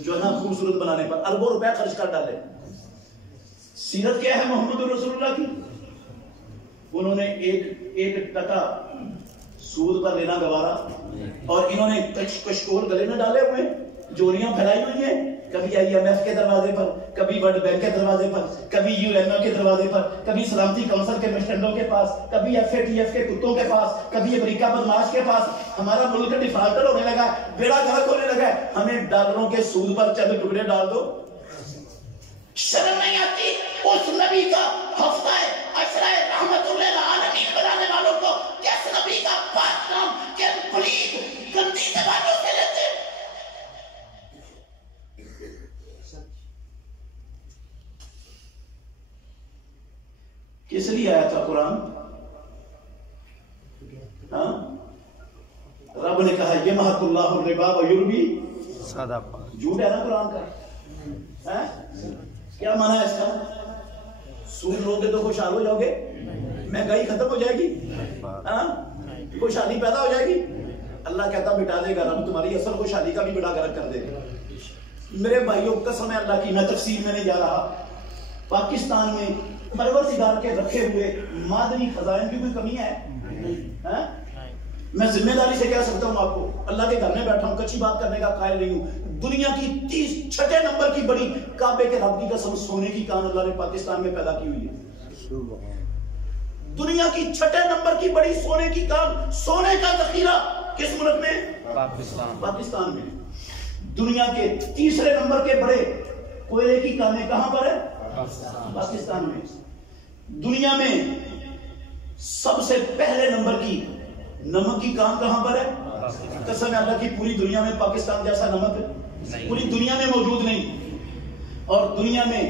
جو ہے نا خوبصورت بنانے پر اربوں روپے خرچ کر ڈالے. سیرت کیا ہے محمد رسول اللہ کی؟ انہوں نے ایک ٹکا سود پر لینا گوارا, اور انہوں نے کشکول گلے میں ڈالے ہوئے, جوڑیاں پھیلائی ہوئی ہیں, کبھی IMF کے دروازے پر, کبھی ورلڈ بینک کے دروازے پر, کبھی UNO کے دروازے پر, کبھی سلامتی کونسل کے مسٹنڈوں کے پاس, کبھی FATF کے کتوں کے پاس, کبھی امریکہ بدماش کے پاس. ہمارا ملک ڈیفالٹر ہونے لگا ہے, بیڑا غرق ہونے لگا ہے, ہمیں ڈالروں کے سود پر چند ٹکڑے ڈال دو. شرم نہیں آتی اس نبی کا ہفتہ عشرہ رحمت للعالمین بنانے والوں کو, کس نبی کا پاک نام کن پلید گندی زبانوں سے لیتے. کس لیے آیا تھا قرآن؟ رب نے کہا یمحق اللہ الربا ویربی الصدقات. جھوٹ ہے نا قرآن کا. کیا معنی ہے اس کا؟ سود لو گے تو خوشحال ہو جاؤ گے, مہنگائی ختم ہو جائے گی, خوشحالی پیدا ہو جائے گی. اللہ کہتا مٹا دے گا, رب تمہاری اصل خوشحالی کا بھی بڑا غرق کر دے گا. میرے بھائیوں قسم ہے اللہ کی, میں تفصیل میں نہیں جا رہا. پاکستان میں پروردگار کے رکھے ہوئے معدنی خزائن کی کوئی کمی ہے؟ میں ذمہ داری سے کہہ سکتا ہوں آپ کو, اللہ کے گھر میں بیٹھا ہوں, کچھی بات کرنے کا قائل نہیں ہوں. دنیا کی 36 نمبر کی بڑی کعبے کے رب کی قسم سونے کی کان اللہ نے پاکستان میں پیدا کی ہوئی ہے. دنیا کی 6 نمبر کی بڑی سونے کی کان, سونے کا ذخیرہ کس ملک میں؟ پاکستان میں. دنیا کے 3 نمبر کے بڑے کوئلے کی کانیں کہاں پر ہے؟ پاکستان میں. دنیا میں سب سے پہلے نمبر کی نمک کی کان کہاں پر ہے؟ قسم اللہ کی پوری دنیا میں پاکستان جیسا نمک پوری دنیا میں موجود نہیں. اور دنیا میں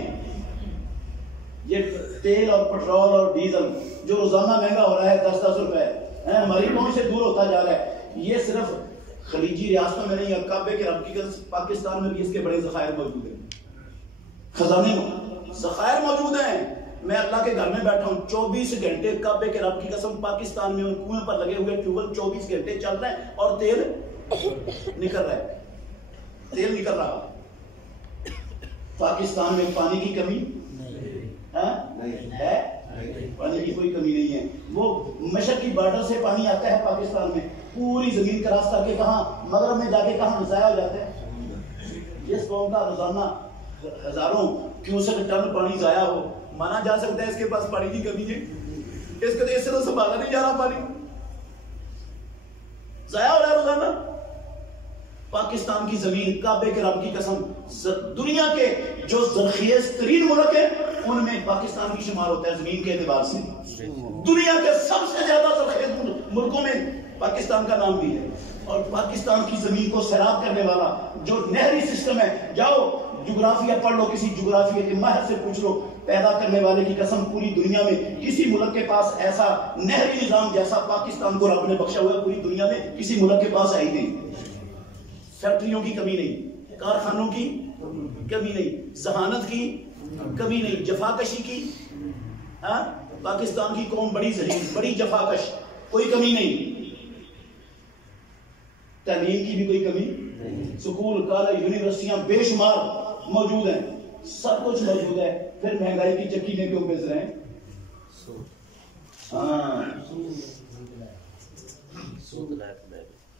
یہ تیل اور پٹرول اور ڈیزل جو روزانہ مہنگا ہو رہا ہے 10-10 روپے, ہماری پہنچ سے دور ہوتا جا رہا ہے. یہ صرف خلیجی ریاستوں میں نہیں، کعبے کے رب کی پاکستان میں بھی اس کے بڑے ذخائر موجود ہیں، خزانے ذخائر موجود ہیں۔ میں اللہ کے گھر میں بیٹھا ہوں، 24 گھنٹے کعبے کے رب کی قسم پاکستان میں ان کنویں پر لگے ہوئے ٹیوبل 24 گھنٹے چل رہے ہیں اور تیل نکل رہا ہے، تیل نکل رہا۔ پاکستان میں پانی کی کمی ہے؟ پانی کی کوئی کمی نہیں ہے۔ وہ مشرقی بارڈر سے پانی آتا ہے پاکستان میں، پوری زمین کراس کر کے کہاں مغرب میں جا کے کہاں ضائع ہو جاتا ہے۔ جس قوم کا روزانہ ہزاروں کیوسک ٹن پانی ضائع ہو، مانا جا سکتا ہے اس کے پاس پانی کی کمی ہے؟ اس کے اس سے تو سنبھالا نہیں جا رہا، پانی ضائع ہو رہا ہے روزانہ۔ پاکستان کی زمین کعبے کے رب کی قسم دنیا کے جو زرخیز ترین ملک ہیں ان میں پاکستان بھی شمار ہوتا ہے زمین کے اعتبار سے۔ دنیا کے سب سے زیادہ زرخیز ملکوں میں پاکستان کا نام بھی ہے۔ اور پاکستان کی زمین کو سیراب کرنے والا جو نہری سسٹم ہے، جاؤ جغرافیہ پڑھ لو، کسی جغرافیہ کے ماہر سے پوچھ لو، پیدا کرنے والے کی قسم پوری دنیا میں کسی ملک کے پاس ایسا نہری نظام جیسا پاکستان کو رب نے بخشا ہوا ہے پوری دنیا میں کسی ملک کے پاس ہے ہی نہیں۔ فیکٹریوں کی کمی نہیں، کارخانوں کی کمی نہیں، ذہانت کی کمی نہیں، جفاکشی کی، پاکستان کی قوم بڑی ذہین، بڑی جفاکش، کوئی کمی نہیں۔ تعلیم کی بھی کوئی کمی نہیں، سکول کالج یونیورسٹیاں بے شمار موجود ہیں، سب کچھ موجود ہے، پھر مہنگائی کی چکی میں کیوں بیچ رہے ہیں؟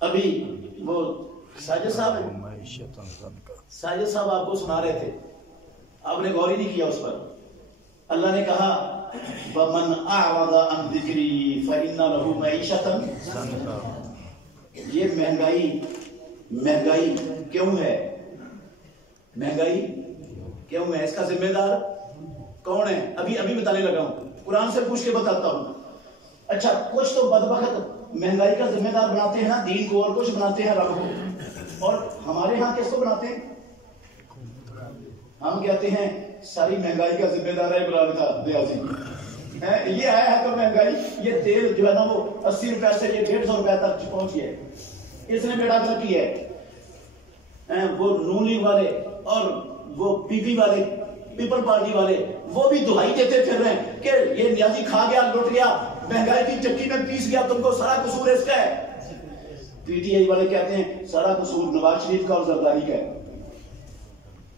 ابھی وہ ساجد صاحب ساجد صاحب آپ کو سنا رہے تھے، آپ نے غور ہی نہیں کیا اس پر۔ اللہ نے کہا وَمَنْ أَعْرَضَ عَنْ ذِكْرِي فَإِنَّ لَهُ مَعِيشَةً۔ یہ مہنگائی کیوں ہے؟ مہنگائی کیوں ہے؟ اس کا ذمہ دار کون ہے؟ ابھی بتانے لگا ہوں، قرآن سے پوچھ کے بتاتا ہوں۔ اچھا، کچھ تو بدبخت مہنگائی کا ذمہ دار بناتے ہیں نا دین کو، اور کچھ بناتے ہیں رب کو۔ اور ہمارے ہاں کس کو بناتے ہیں؟ ہم کہتے ہیں ساری مہنگائی کا ذمہ دار ہے عمران خان ریاضی، یہ آیا ہے تو مہنگائی، یہ تیل جو ہے نا وہ 80 روپے سے یہ 150 روپے تک پہنچی ہے، اس نے بیڑا کر کی ہے۔ وہ نون لیگ والے اور وہ پی پی والے، پیپل پارٹی والے، وہ بھی دہائی دیتے پھر رہے ہیں کہ یہ نیازی کھا گیا، لٹ گیا، مہنگائی کی چکی میں پیس گیا، تم کو سارا قصور اس کا ہے۔ پی ٹی آئی والے کہتے ہیں سارا قصور نواز شریف کا اور زرداری کا ہے۔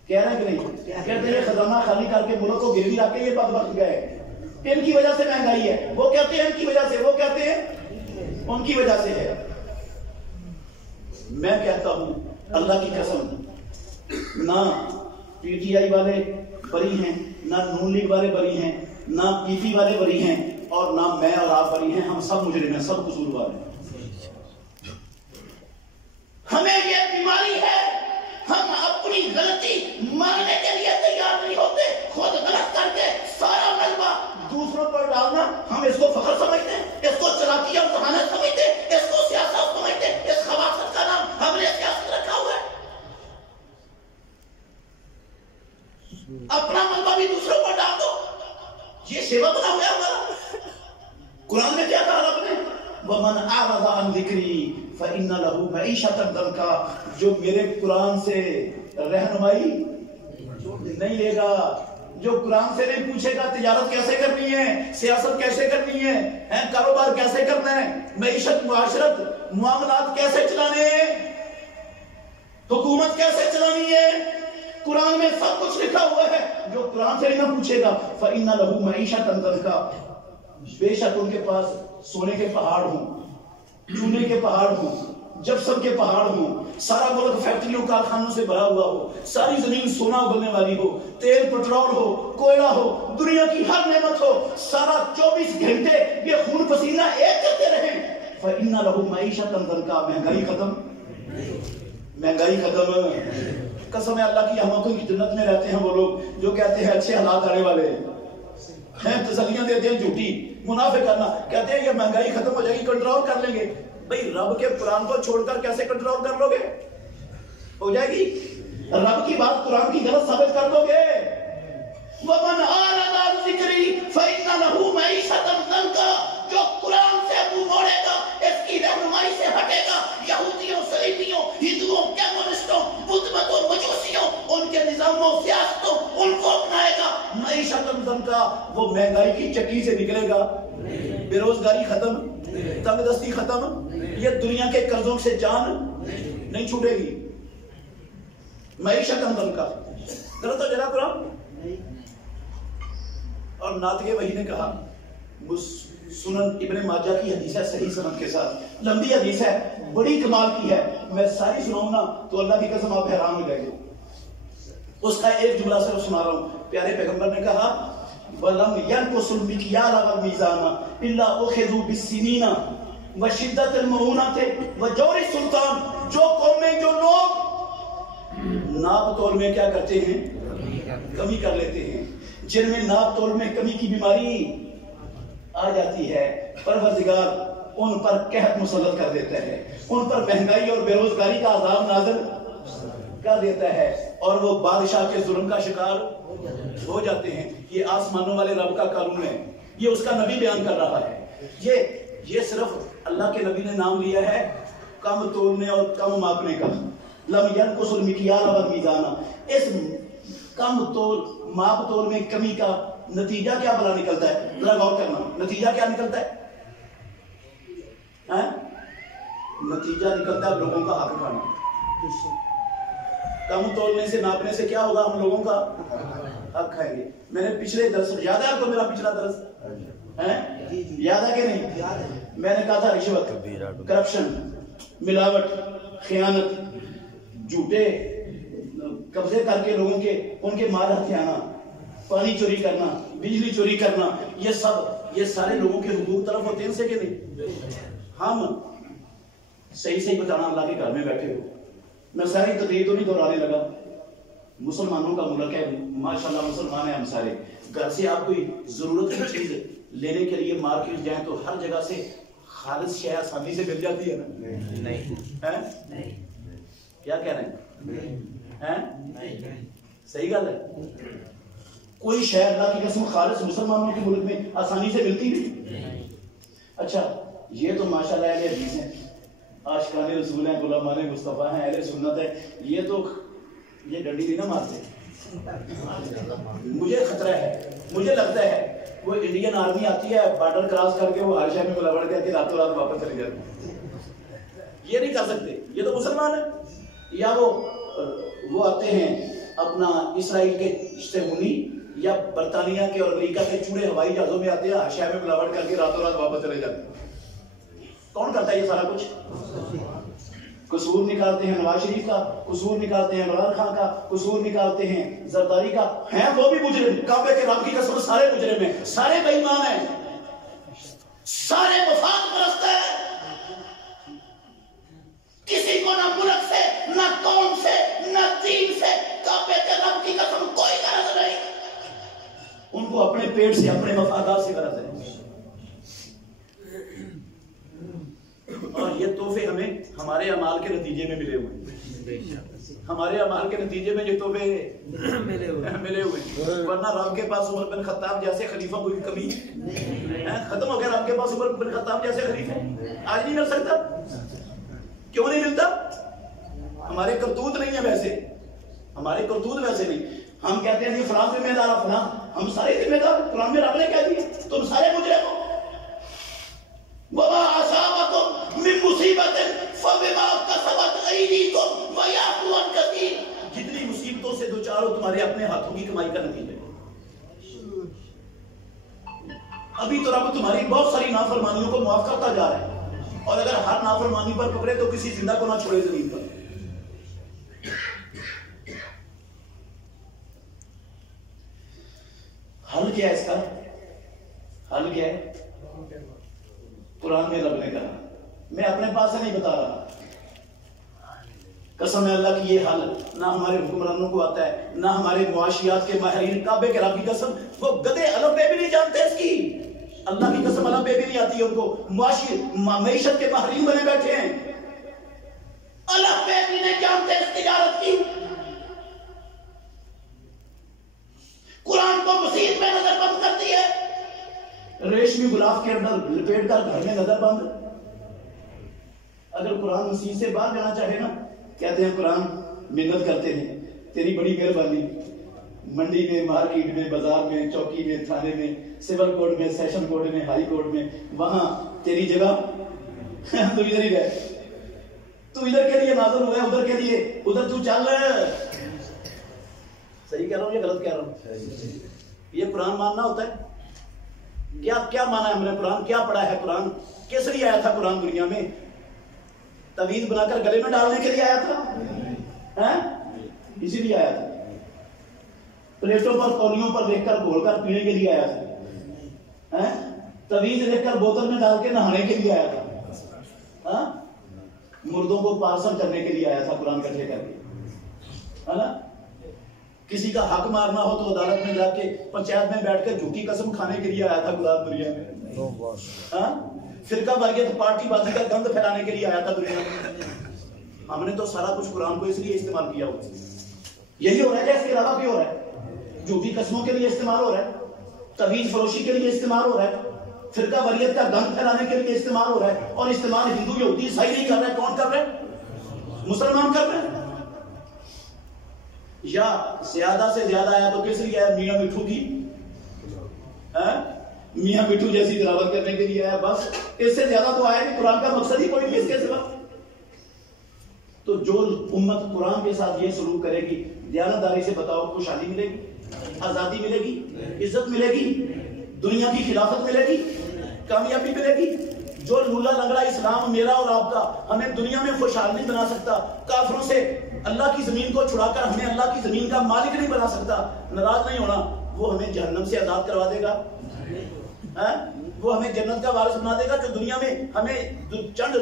کہہ رہے ہیں کہ نہیں؟ کہتے ہیں خزانہ خالی کر کے ملک کو گروی رکھ کے یہ بدبخت گئے، ان کی وجہ سے مہنگائی ہے، وہ کہتے ہیں ان کی وجہ سے، وہ کہتے ہیں ان کی وجہ سے ہے۔ میں کہتا ہوں اللہ کی قسم، نہ پی ٹی آئی والے بری ہیں، نہ نون لیگ والے بری ہیں، نہ پی پی والے بری ہیں، اور نہ میں اور آپ بری ہیں، ہم سب مجرم ہیں، سب قصوروار ہیں۔ ہمیں یہ بیماری ہے، ہم اپنی غلطی ماننے کے لیے تیار نہیں ہوتے، خود غلط کر کے سارا ملبہ دوسروں پر ڈالنا ہم اس کو فخر سمجھتے ہیں، اس کو چلاکی اور ذہانت سمجھتے ہیں، اس کو سیاست سمجھتے ہیں، اس خباثت کا نام ہم نے سیاست رکھا ہوا ہے۔ اپنا ملبہ بھی دوسروں پر ڈال دو، یہ سیوا بنا ہوا ہے ہمارا۔ قرآن میں کیا کہا رب نے؟ وَمَنْ أَعْرَضَ عَنْ ذِكْرِي فَإِنَّ لَهُ مَعِيشَةً ضَنْكًا۔ جو میرے قرآن سے رہنمائی نہیں لے گا، جو قرآن سے نہیں پوچھے گا تجارت کیسے کرنی ہے، سیاست کیسے کرنی ہے، کاروبار کیسے کرنا ہے، معیشت معاشرت معاملات کیسے چلانے ہیں، حکومت کیسے چلانی ہے، قرآن میں سب کچھ لکھا ہوا ہے۔ جو قرآن سے نہیں پوچھے گا فَإِنَّ لَهُ مَعِيشَةً ضَنْكًا، بے شک ان کے پاس سونے کے پہاڑ ہوں، چونے کے پہاڑ ہوں، جبسم کے پہاڑ ہوں، سارا ملک فیکٹریوں کارخانوں سے بھرا ہوا ہو، ساری زمین سونا اگلنے والی ہو، تیل پٹرول ہو، کوئلہ ہو، دنیا کی ہر نعمت ہو، سارا 24 گھنٹے یہ خون پسینہ ایک کرتے رہیں، فَإِنَّ لَهُ مَعِيشَةً ضَنْكًا۔ مہنگائی ختم، مہنگائی ختم۔ قسم ہے اللہ کی، ہم آنکھوں کی جنت میں رہتے ہیں وہ لوگ جو کہتے ہیں اچھے حالات آنے والے ہیں، تسلیاں دیتے ہیں جھوٹی، منافع کرنا، کہتے ہیں یہ مہنگائی ختم ہو جائے گی، کنٹرول کر لیں گے۔ بھئی رب کے قرآن کو چھوڑ کر کیسے کنٹرول کر لو گے؟ ہو جائے گی؟ رب کی بات قرآن کی غلط ثابت کر دو گے۔ وَمَنْ أَعْرَضَ عَنْ ذِكْرِي فَإِنَّ لَهُ مَعِيشَةً ضَنْكًا۔ جو قرآن سے منہ موڑے گا، اس کی رہنمائی سے ہٹے گا، یہودیوں سے صلیبیوں، ہندوؤں، کمیونسٹوں، بدھ متوں، مجوسیوں، ان کے نظاموں، سیاستوں، ان کو اپنائے گا، معیشت ضم کا وہ مہنگائی کی چکی سے نکلے گا، بے روزگاری ختم، تنگ دستی ختم، یہ دنیا کے قرضوں سے جان نہیں چھوٹے گی، معیشت ضم کا. غلط ہو جناب قرآن. اور ناطق وحی نے کہا، سنن ابن ماجہ کی حدیث ہے صحیح سند کے ساتھ، لمبی حدیث ہے، بڑی کمال کی ہے، میں ساری سناؤں گا تو اللہ کی قسم آپ حیران ہو جائیں گے. اس کا ایک جملہ صرف سنا رہا ہوں. پیارے پیغمبر نے کہا وَلَمْ يَنْقُصُ الْمِكْيَالَ وَالْمِيزَانَ إِلَّا أُخِذُوا بِالسِّنِينَ وَشِدَّةِ الْمَعُونَةِ وَجَوْرِ السُّلْطَانِ. جو قومیں، جو لوگ ناپ تول میں کیا کرتے ہیں؟ کمی کر لیتے ہیں. جن میں ناپ تول میں کمی کی بیماری آ جاتی ہے، پروردگار ان پر قحط مسلط کر دیتا ہے، ان پر مہنگائی اور بے روزگاری کا عذاب نازل کر دیتا ہے، اور وہ بادشاہ کے ظلم کا شکار ہو جاتے ہیں. یہ آسمانوں والے رب کا قانون ہے، یہ اس کا نبی بیان کر رہا ہے. یہ صرف اللہ کے نبی نے نام لیا ہے کم تولنے اور کم ماپنے کا. لم ينقص المکیال والمیزان. اس کم تول، ماپ تول میں کمی کا نتیجہ کیا بلا نکلتا ہے؟ ذرا غور کرنا، نتیجہ کیا نکلتا ہے؟ نتیجہ نکلتا ہے لوگوں کا حق کھانا. کم تولنے سے، ناپنے سے کیا ہوگا؟ ہم لوگوں کا حق کھائیں گے. میں نے پچھلے درس، یاد ہے آپ کو میرا پچھلا درس؟ یاد ہے کہ نہیں؟ میں نے کہا تھا رشوت، کرپشن، ملاوٹ، خیانت، جھوٹے قبضے کر کے لوگوں کے، ان کے مال ہتھیانا، پانی چوری کرنا، بجلی چوری کرنا، یہ سارے لوگوں کے حقوق طرف ہوتے ہیں سے کہ نہیں؟ ہم صحیح بتانا، اللہ کے گھر میں بیٹھے ہو، میں ساری تقریر تو نہیں دہرانے لگا، مسلمانوں کا ملک ہے، ماشاءاللہ مسلمان ہیں ہم سارے. گھر سے آپ کوئی ضرورت کی چیز لینے کے لیے مارکیٹ جائیں تو ہر جگہ سے خالص شے آسانی سے مل جاتی ہے نا؟ نہیں. کیا کہہ رہے ہیں؟ صحیح گل ہے. کوئی شے اللہ کی قسم خالص مسلمانوں کے ملک میں آسانی سے ملتی نہیں. اچھا، یہ تو ماشاءاللہ اہل حدیث ہیں، عاشقان رسول ہیں، غلامان مصطفیٰ ہیں، اہل سنت ہے. یہ ڈنڈی نہیں نہ مارتے. مجھے خطرہ ہے، مجھے لگتا ہے وہ انڈین آرمی آتی ہے، بارڈر کراس کر کے وہ ہر شہر میں ملاوٹ کر کے راتوں رات واپس چلی جاتی ہے. یہ نہیں کر سکتے، یہ تو مسلمان ہے. یا وہ آتے ہیں اپنا اسرائیل کے اشتہونی یا برطانیہ کے اور امریکہ کے چوڑے ہوائی جہازوں میں آتے ہیں، ہر شہر میں ملاوٹ کر کے راتوں رات واپس چلے جاتے ہیں. کون کرتا ہے یہ سارا کچھ؟ قصور نکالتے ہیں نواز شریف کا، قصور نکالتے ہیں عمران خان کا، قصور نکالتے ہیں زرداری کا. ہیں وہ بھی مجرم، کعبے کے رب کی قسم سارے مجرم ہیں، سارے بے ایمان ہیں، سارے مفاد پرست ہیں. کسی کو نہ ملک سے، نہ قوم سے، نہ دین سے، کعبے کے رب کی قسم کوئی غرض نہیں. ان کو اپنے پیٹ سے، اپنے مفادات سے غرض ہے. اور یہ تحفے ہمیں ہمارے اعمال کے نتیجے میں ملے ہوئے ہیں. ہمارے اعمال کے نتیجے میں یہ تحفے ملے ہوئے ہیں. ورنہ رب کے پاس عمر بن خطاب جیسے خلیفہ کوئی کمی ختم ہو گیا. رب کے پاس عمر بن خطاب جیسے خلیفہ آج نہیں مل سکتا. کیوں نہیں ملتا؟ ہمارے کرتوت نہیں ہے ویسے، ہمارے کرتوت ویسے نہیں. ہم کہتے ہیں فلاں ذمہ دار، فلاں، ہم سارے ذمہ دار. قرآن میں رب نے کہہ دیا تم سارے مجرم ہو. وَمَا أَصَابَكُم مِّن مُّصِيبَةٍ فَبِمَا كَسَبَتْ أَيْدِيكُمْ وَيَعْفُو عَن كَثِيرٍ. جتنی مصیبتوں سے دوچار ہو تمہارے اپنے ہاتھوں کی کمائی کا نتیجہ ہے. ابھی تو رب تمہاری بہت ساری نافرمانیوں کو معاف کرتا جا رہا ہے، اور اگر ہر نافرمانی پر پکڑے تو کسی زندہ کو نہ چھوڑے زمین پر. حل کیا ہے اس کا؟ حل کیا ہے؟ قرآن میں رب نے کہا، میں اپنے پاس سے نہیں بتا رہا، قسم ہے اللہ کی یہ حل نہ ہمارے حکمرانوں کو آتا ہے، نہ ہمارے معاشیات کے ماہرین. کعبے کے رب کی قسم وہ گدے الف بے بھی نہیں جانتے اس کی. اللہ کی قسم الف بے بھی نہیں آتی ہے ان کو. معیشت کے ماہرین بنے بیٹھے ہیں، الف بے بھی نہیں جانتے اس تجارت کی. قرآن کو مسیح میں نظر بند کرتی ہے، ریشمی غلاف کے اندر لپیٹ کر گھر میں نظر بند. اگر قرآن مسیح سے باہر جانا چاہے نا، کہتے ہیں قرآن منت کرتے ہیں تیری بڑی مہربانی، منڈی میں، مارکیٹ میں، بازار میں، چوکی میں، تھانے میں، سول کورٹ میں، سیشن کورٹ میں، ہائی کورٹ میں، وہاں تیری جگہ تو ادھر ہی رہ، تو ادھر کے لیے نازل ہوا ہے، ادھر کے لیے ادھر تو چل رہا ہے. صحیح کہہ رہا ہوں یا غلط کہہ رہا ہوں؟ یہ قرآن ماننا ہوتا ہے؟ کیا مانا ہے ہم نے قرآن؟ کیا پڑھا ہے قرآن؟ کس لیے آیا تھا قرآن دنیا میں؟ تعویذ بنا کر گلے میں ڈالنے کے لیے آیا تھا؟ اسی لیے آیا تھا. پلیٹوں پر، کولیوں پر دیکھ کر گھول کر پینے کے لیے آیا تھا. تعویذ دیکھ کر بوتل میں ڈال کے نہانے کے لیے آیا تھا. مردوں کو پارسل کرنے کے لیے آیا تھا قرآن کٹھے کر کے، ہے نا؟ کسی کا حق مارنا ہو تو عدالت میں جا کے پنچایت میں بیٹھ کر جھوٹی قسم کھانے کے لیے آیا تھا قرآن دنیا میں. فرقہ واریت، پارٹی بازی کا گند پھیلانے کے لیے آیا تھا دنیا میں. ہم نے تو سارا کچھ قرآن کو اس لیے استعمال کیا ہوا. یہی ہو رہا ہے، اس کے علاوہ بھی ہو رہا ہے. جھوٹی قسموں کے لیے استعمال ہو رہا ہے، تعویذ فروشی کے لیے استعمال ہو رہا ہے، فرقہ واریت کا گند پھیلانے کے لیے استعمال ہو رہا ہے. اور استعمال ہندو یہودی عیسائی نہیں کر رہے، کون کر رہے؟ مسلمان کر رہے ہیں. یا زیادہ سے زیادہ آیا تو کس لیے آیا؟ میاں مٹھو کی، میاں مٹھو جیسی تلاوت کرنے کے لیے آیا. بس اس سے زیادہ تو آیا کہ قرآن کا مقصد ہی کوئی نہیں اس کے سوا. تو جو امت قرآن کے ساتھ یہ سلوک کرے گی، دیانتداری سے بتاؤ، خوشحالی ملے گی، آزادی ملے گی، عزت ملے گی، دنیا کی خلافت ملے گی، کامیابی ملے گی. جو لولا لنگڑا اسلام میرا اور آپ کا ہمیں دنیا میں خوشحال نہیں بنا سکتا، کافروں سے اللہ کی زمین کو چھڑا کر ہمیں اللہ کی زمین کا مالک نہیں بنا سکتا، ناراض نہیں ہونا. وہ ہمیں جہنم سے آزاد کروا دے گا، وہ ہمیں جنت کا وارث بنا دے گا. جو دنیا میں ہمیں چند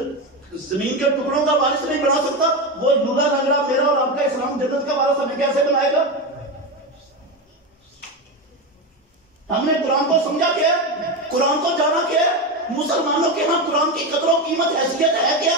زمین کے ٹکڑوں کا وارث نہیں بنا سکتا، وہ لولا لنگڑا میرا اور آپ کا اسلام جنت کا وارث ہمیں کیسے بنائے گا؟ ہم نے قرآن کو سمجھا کیا؟ قرآن کو جانا کیا؟ مسلمانوں کے ہاں قرآن کی قدر و قیمت حیثیت ہے کیا؟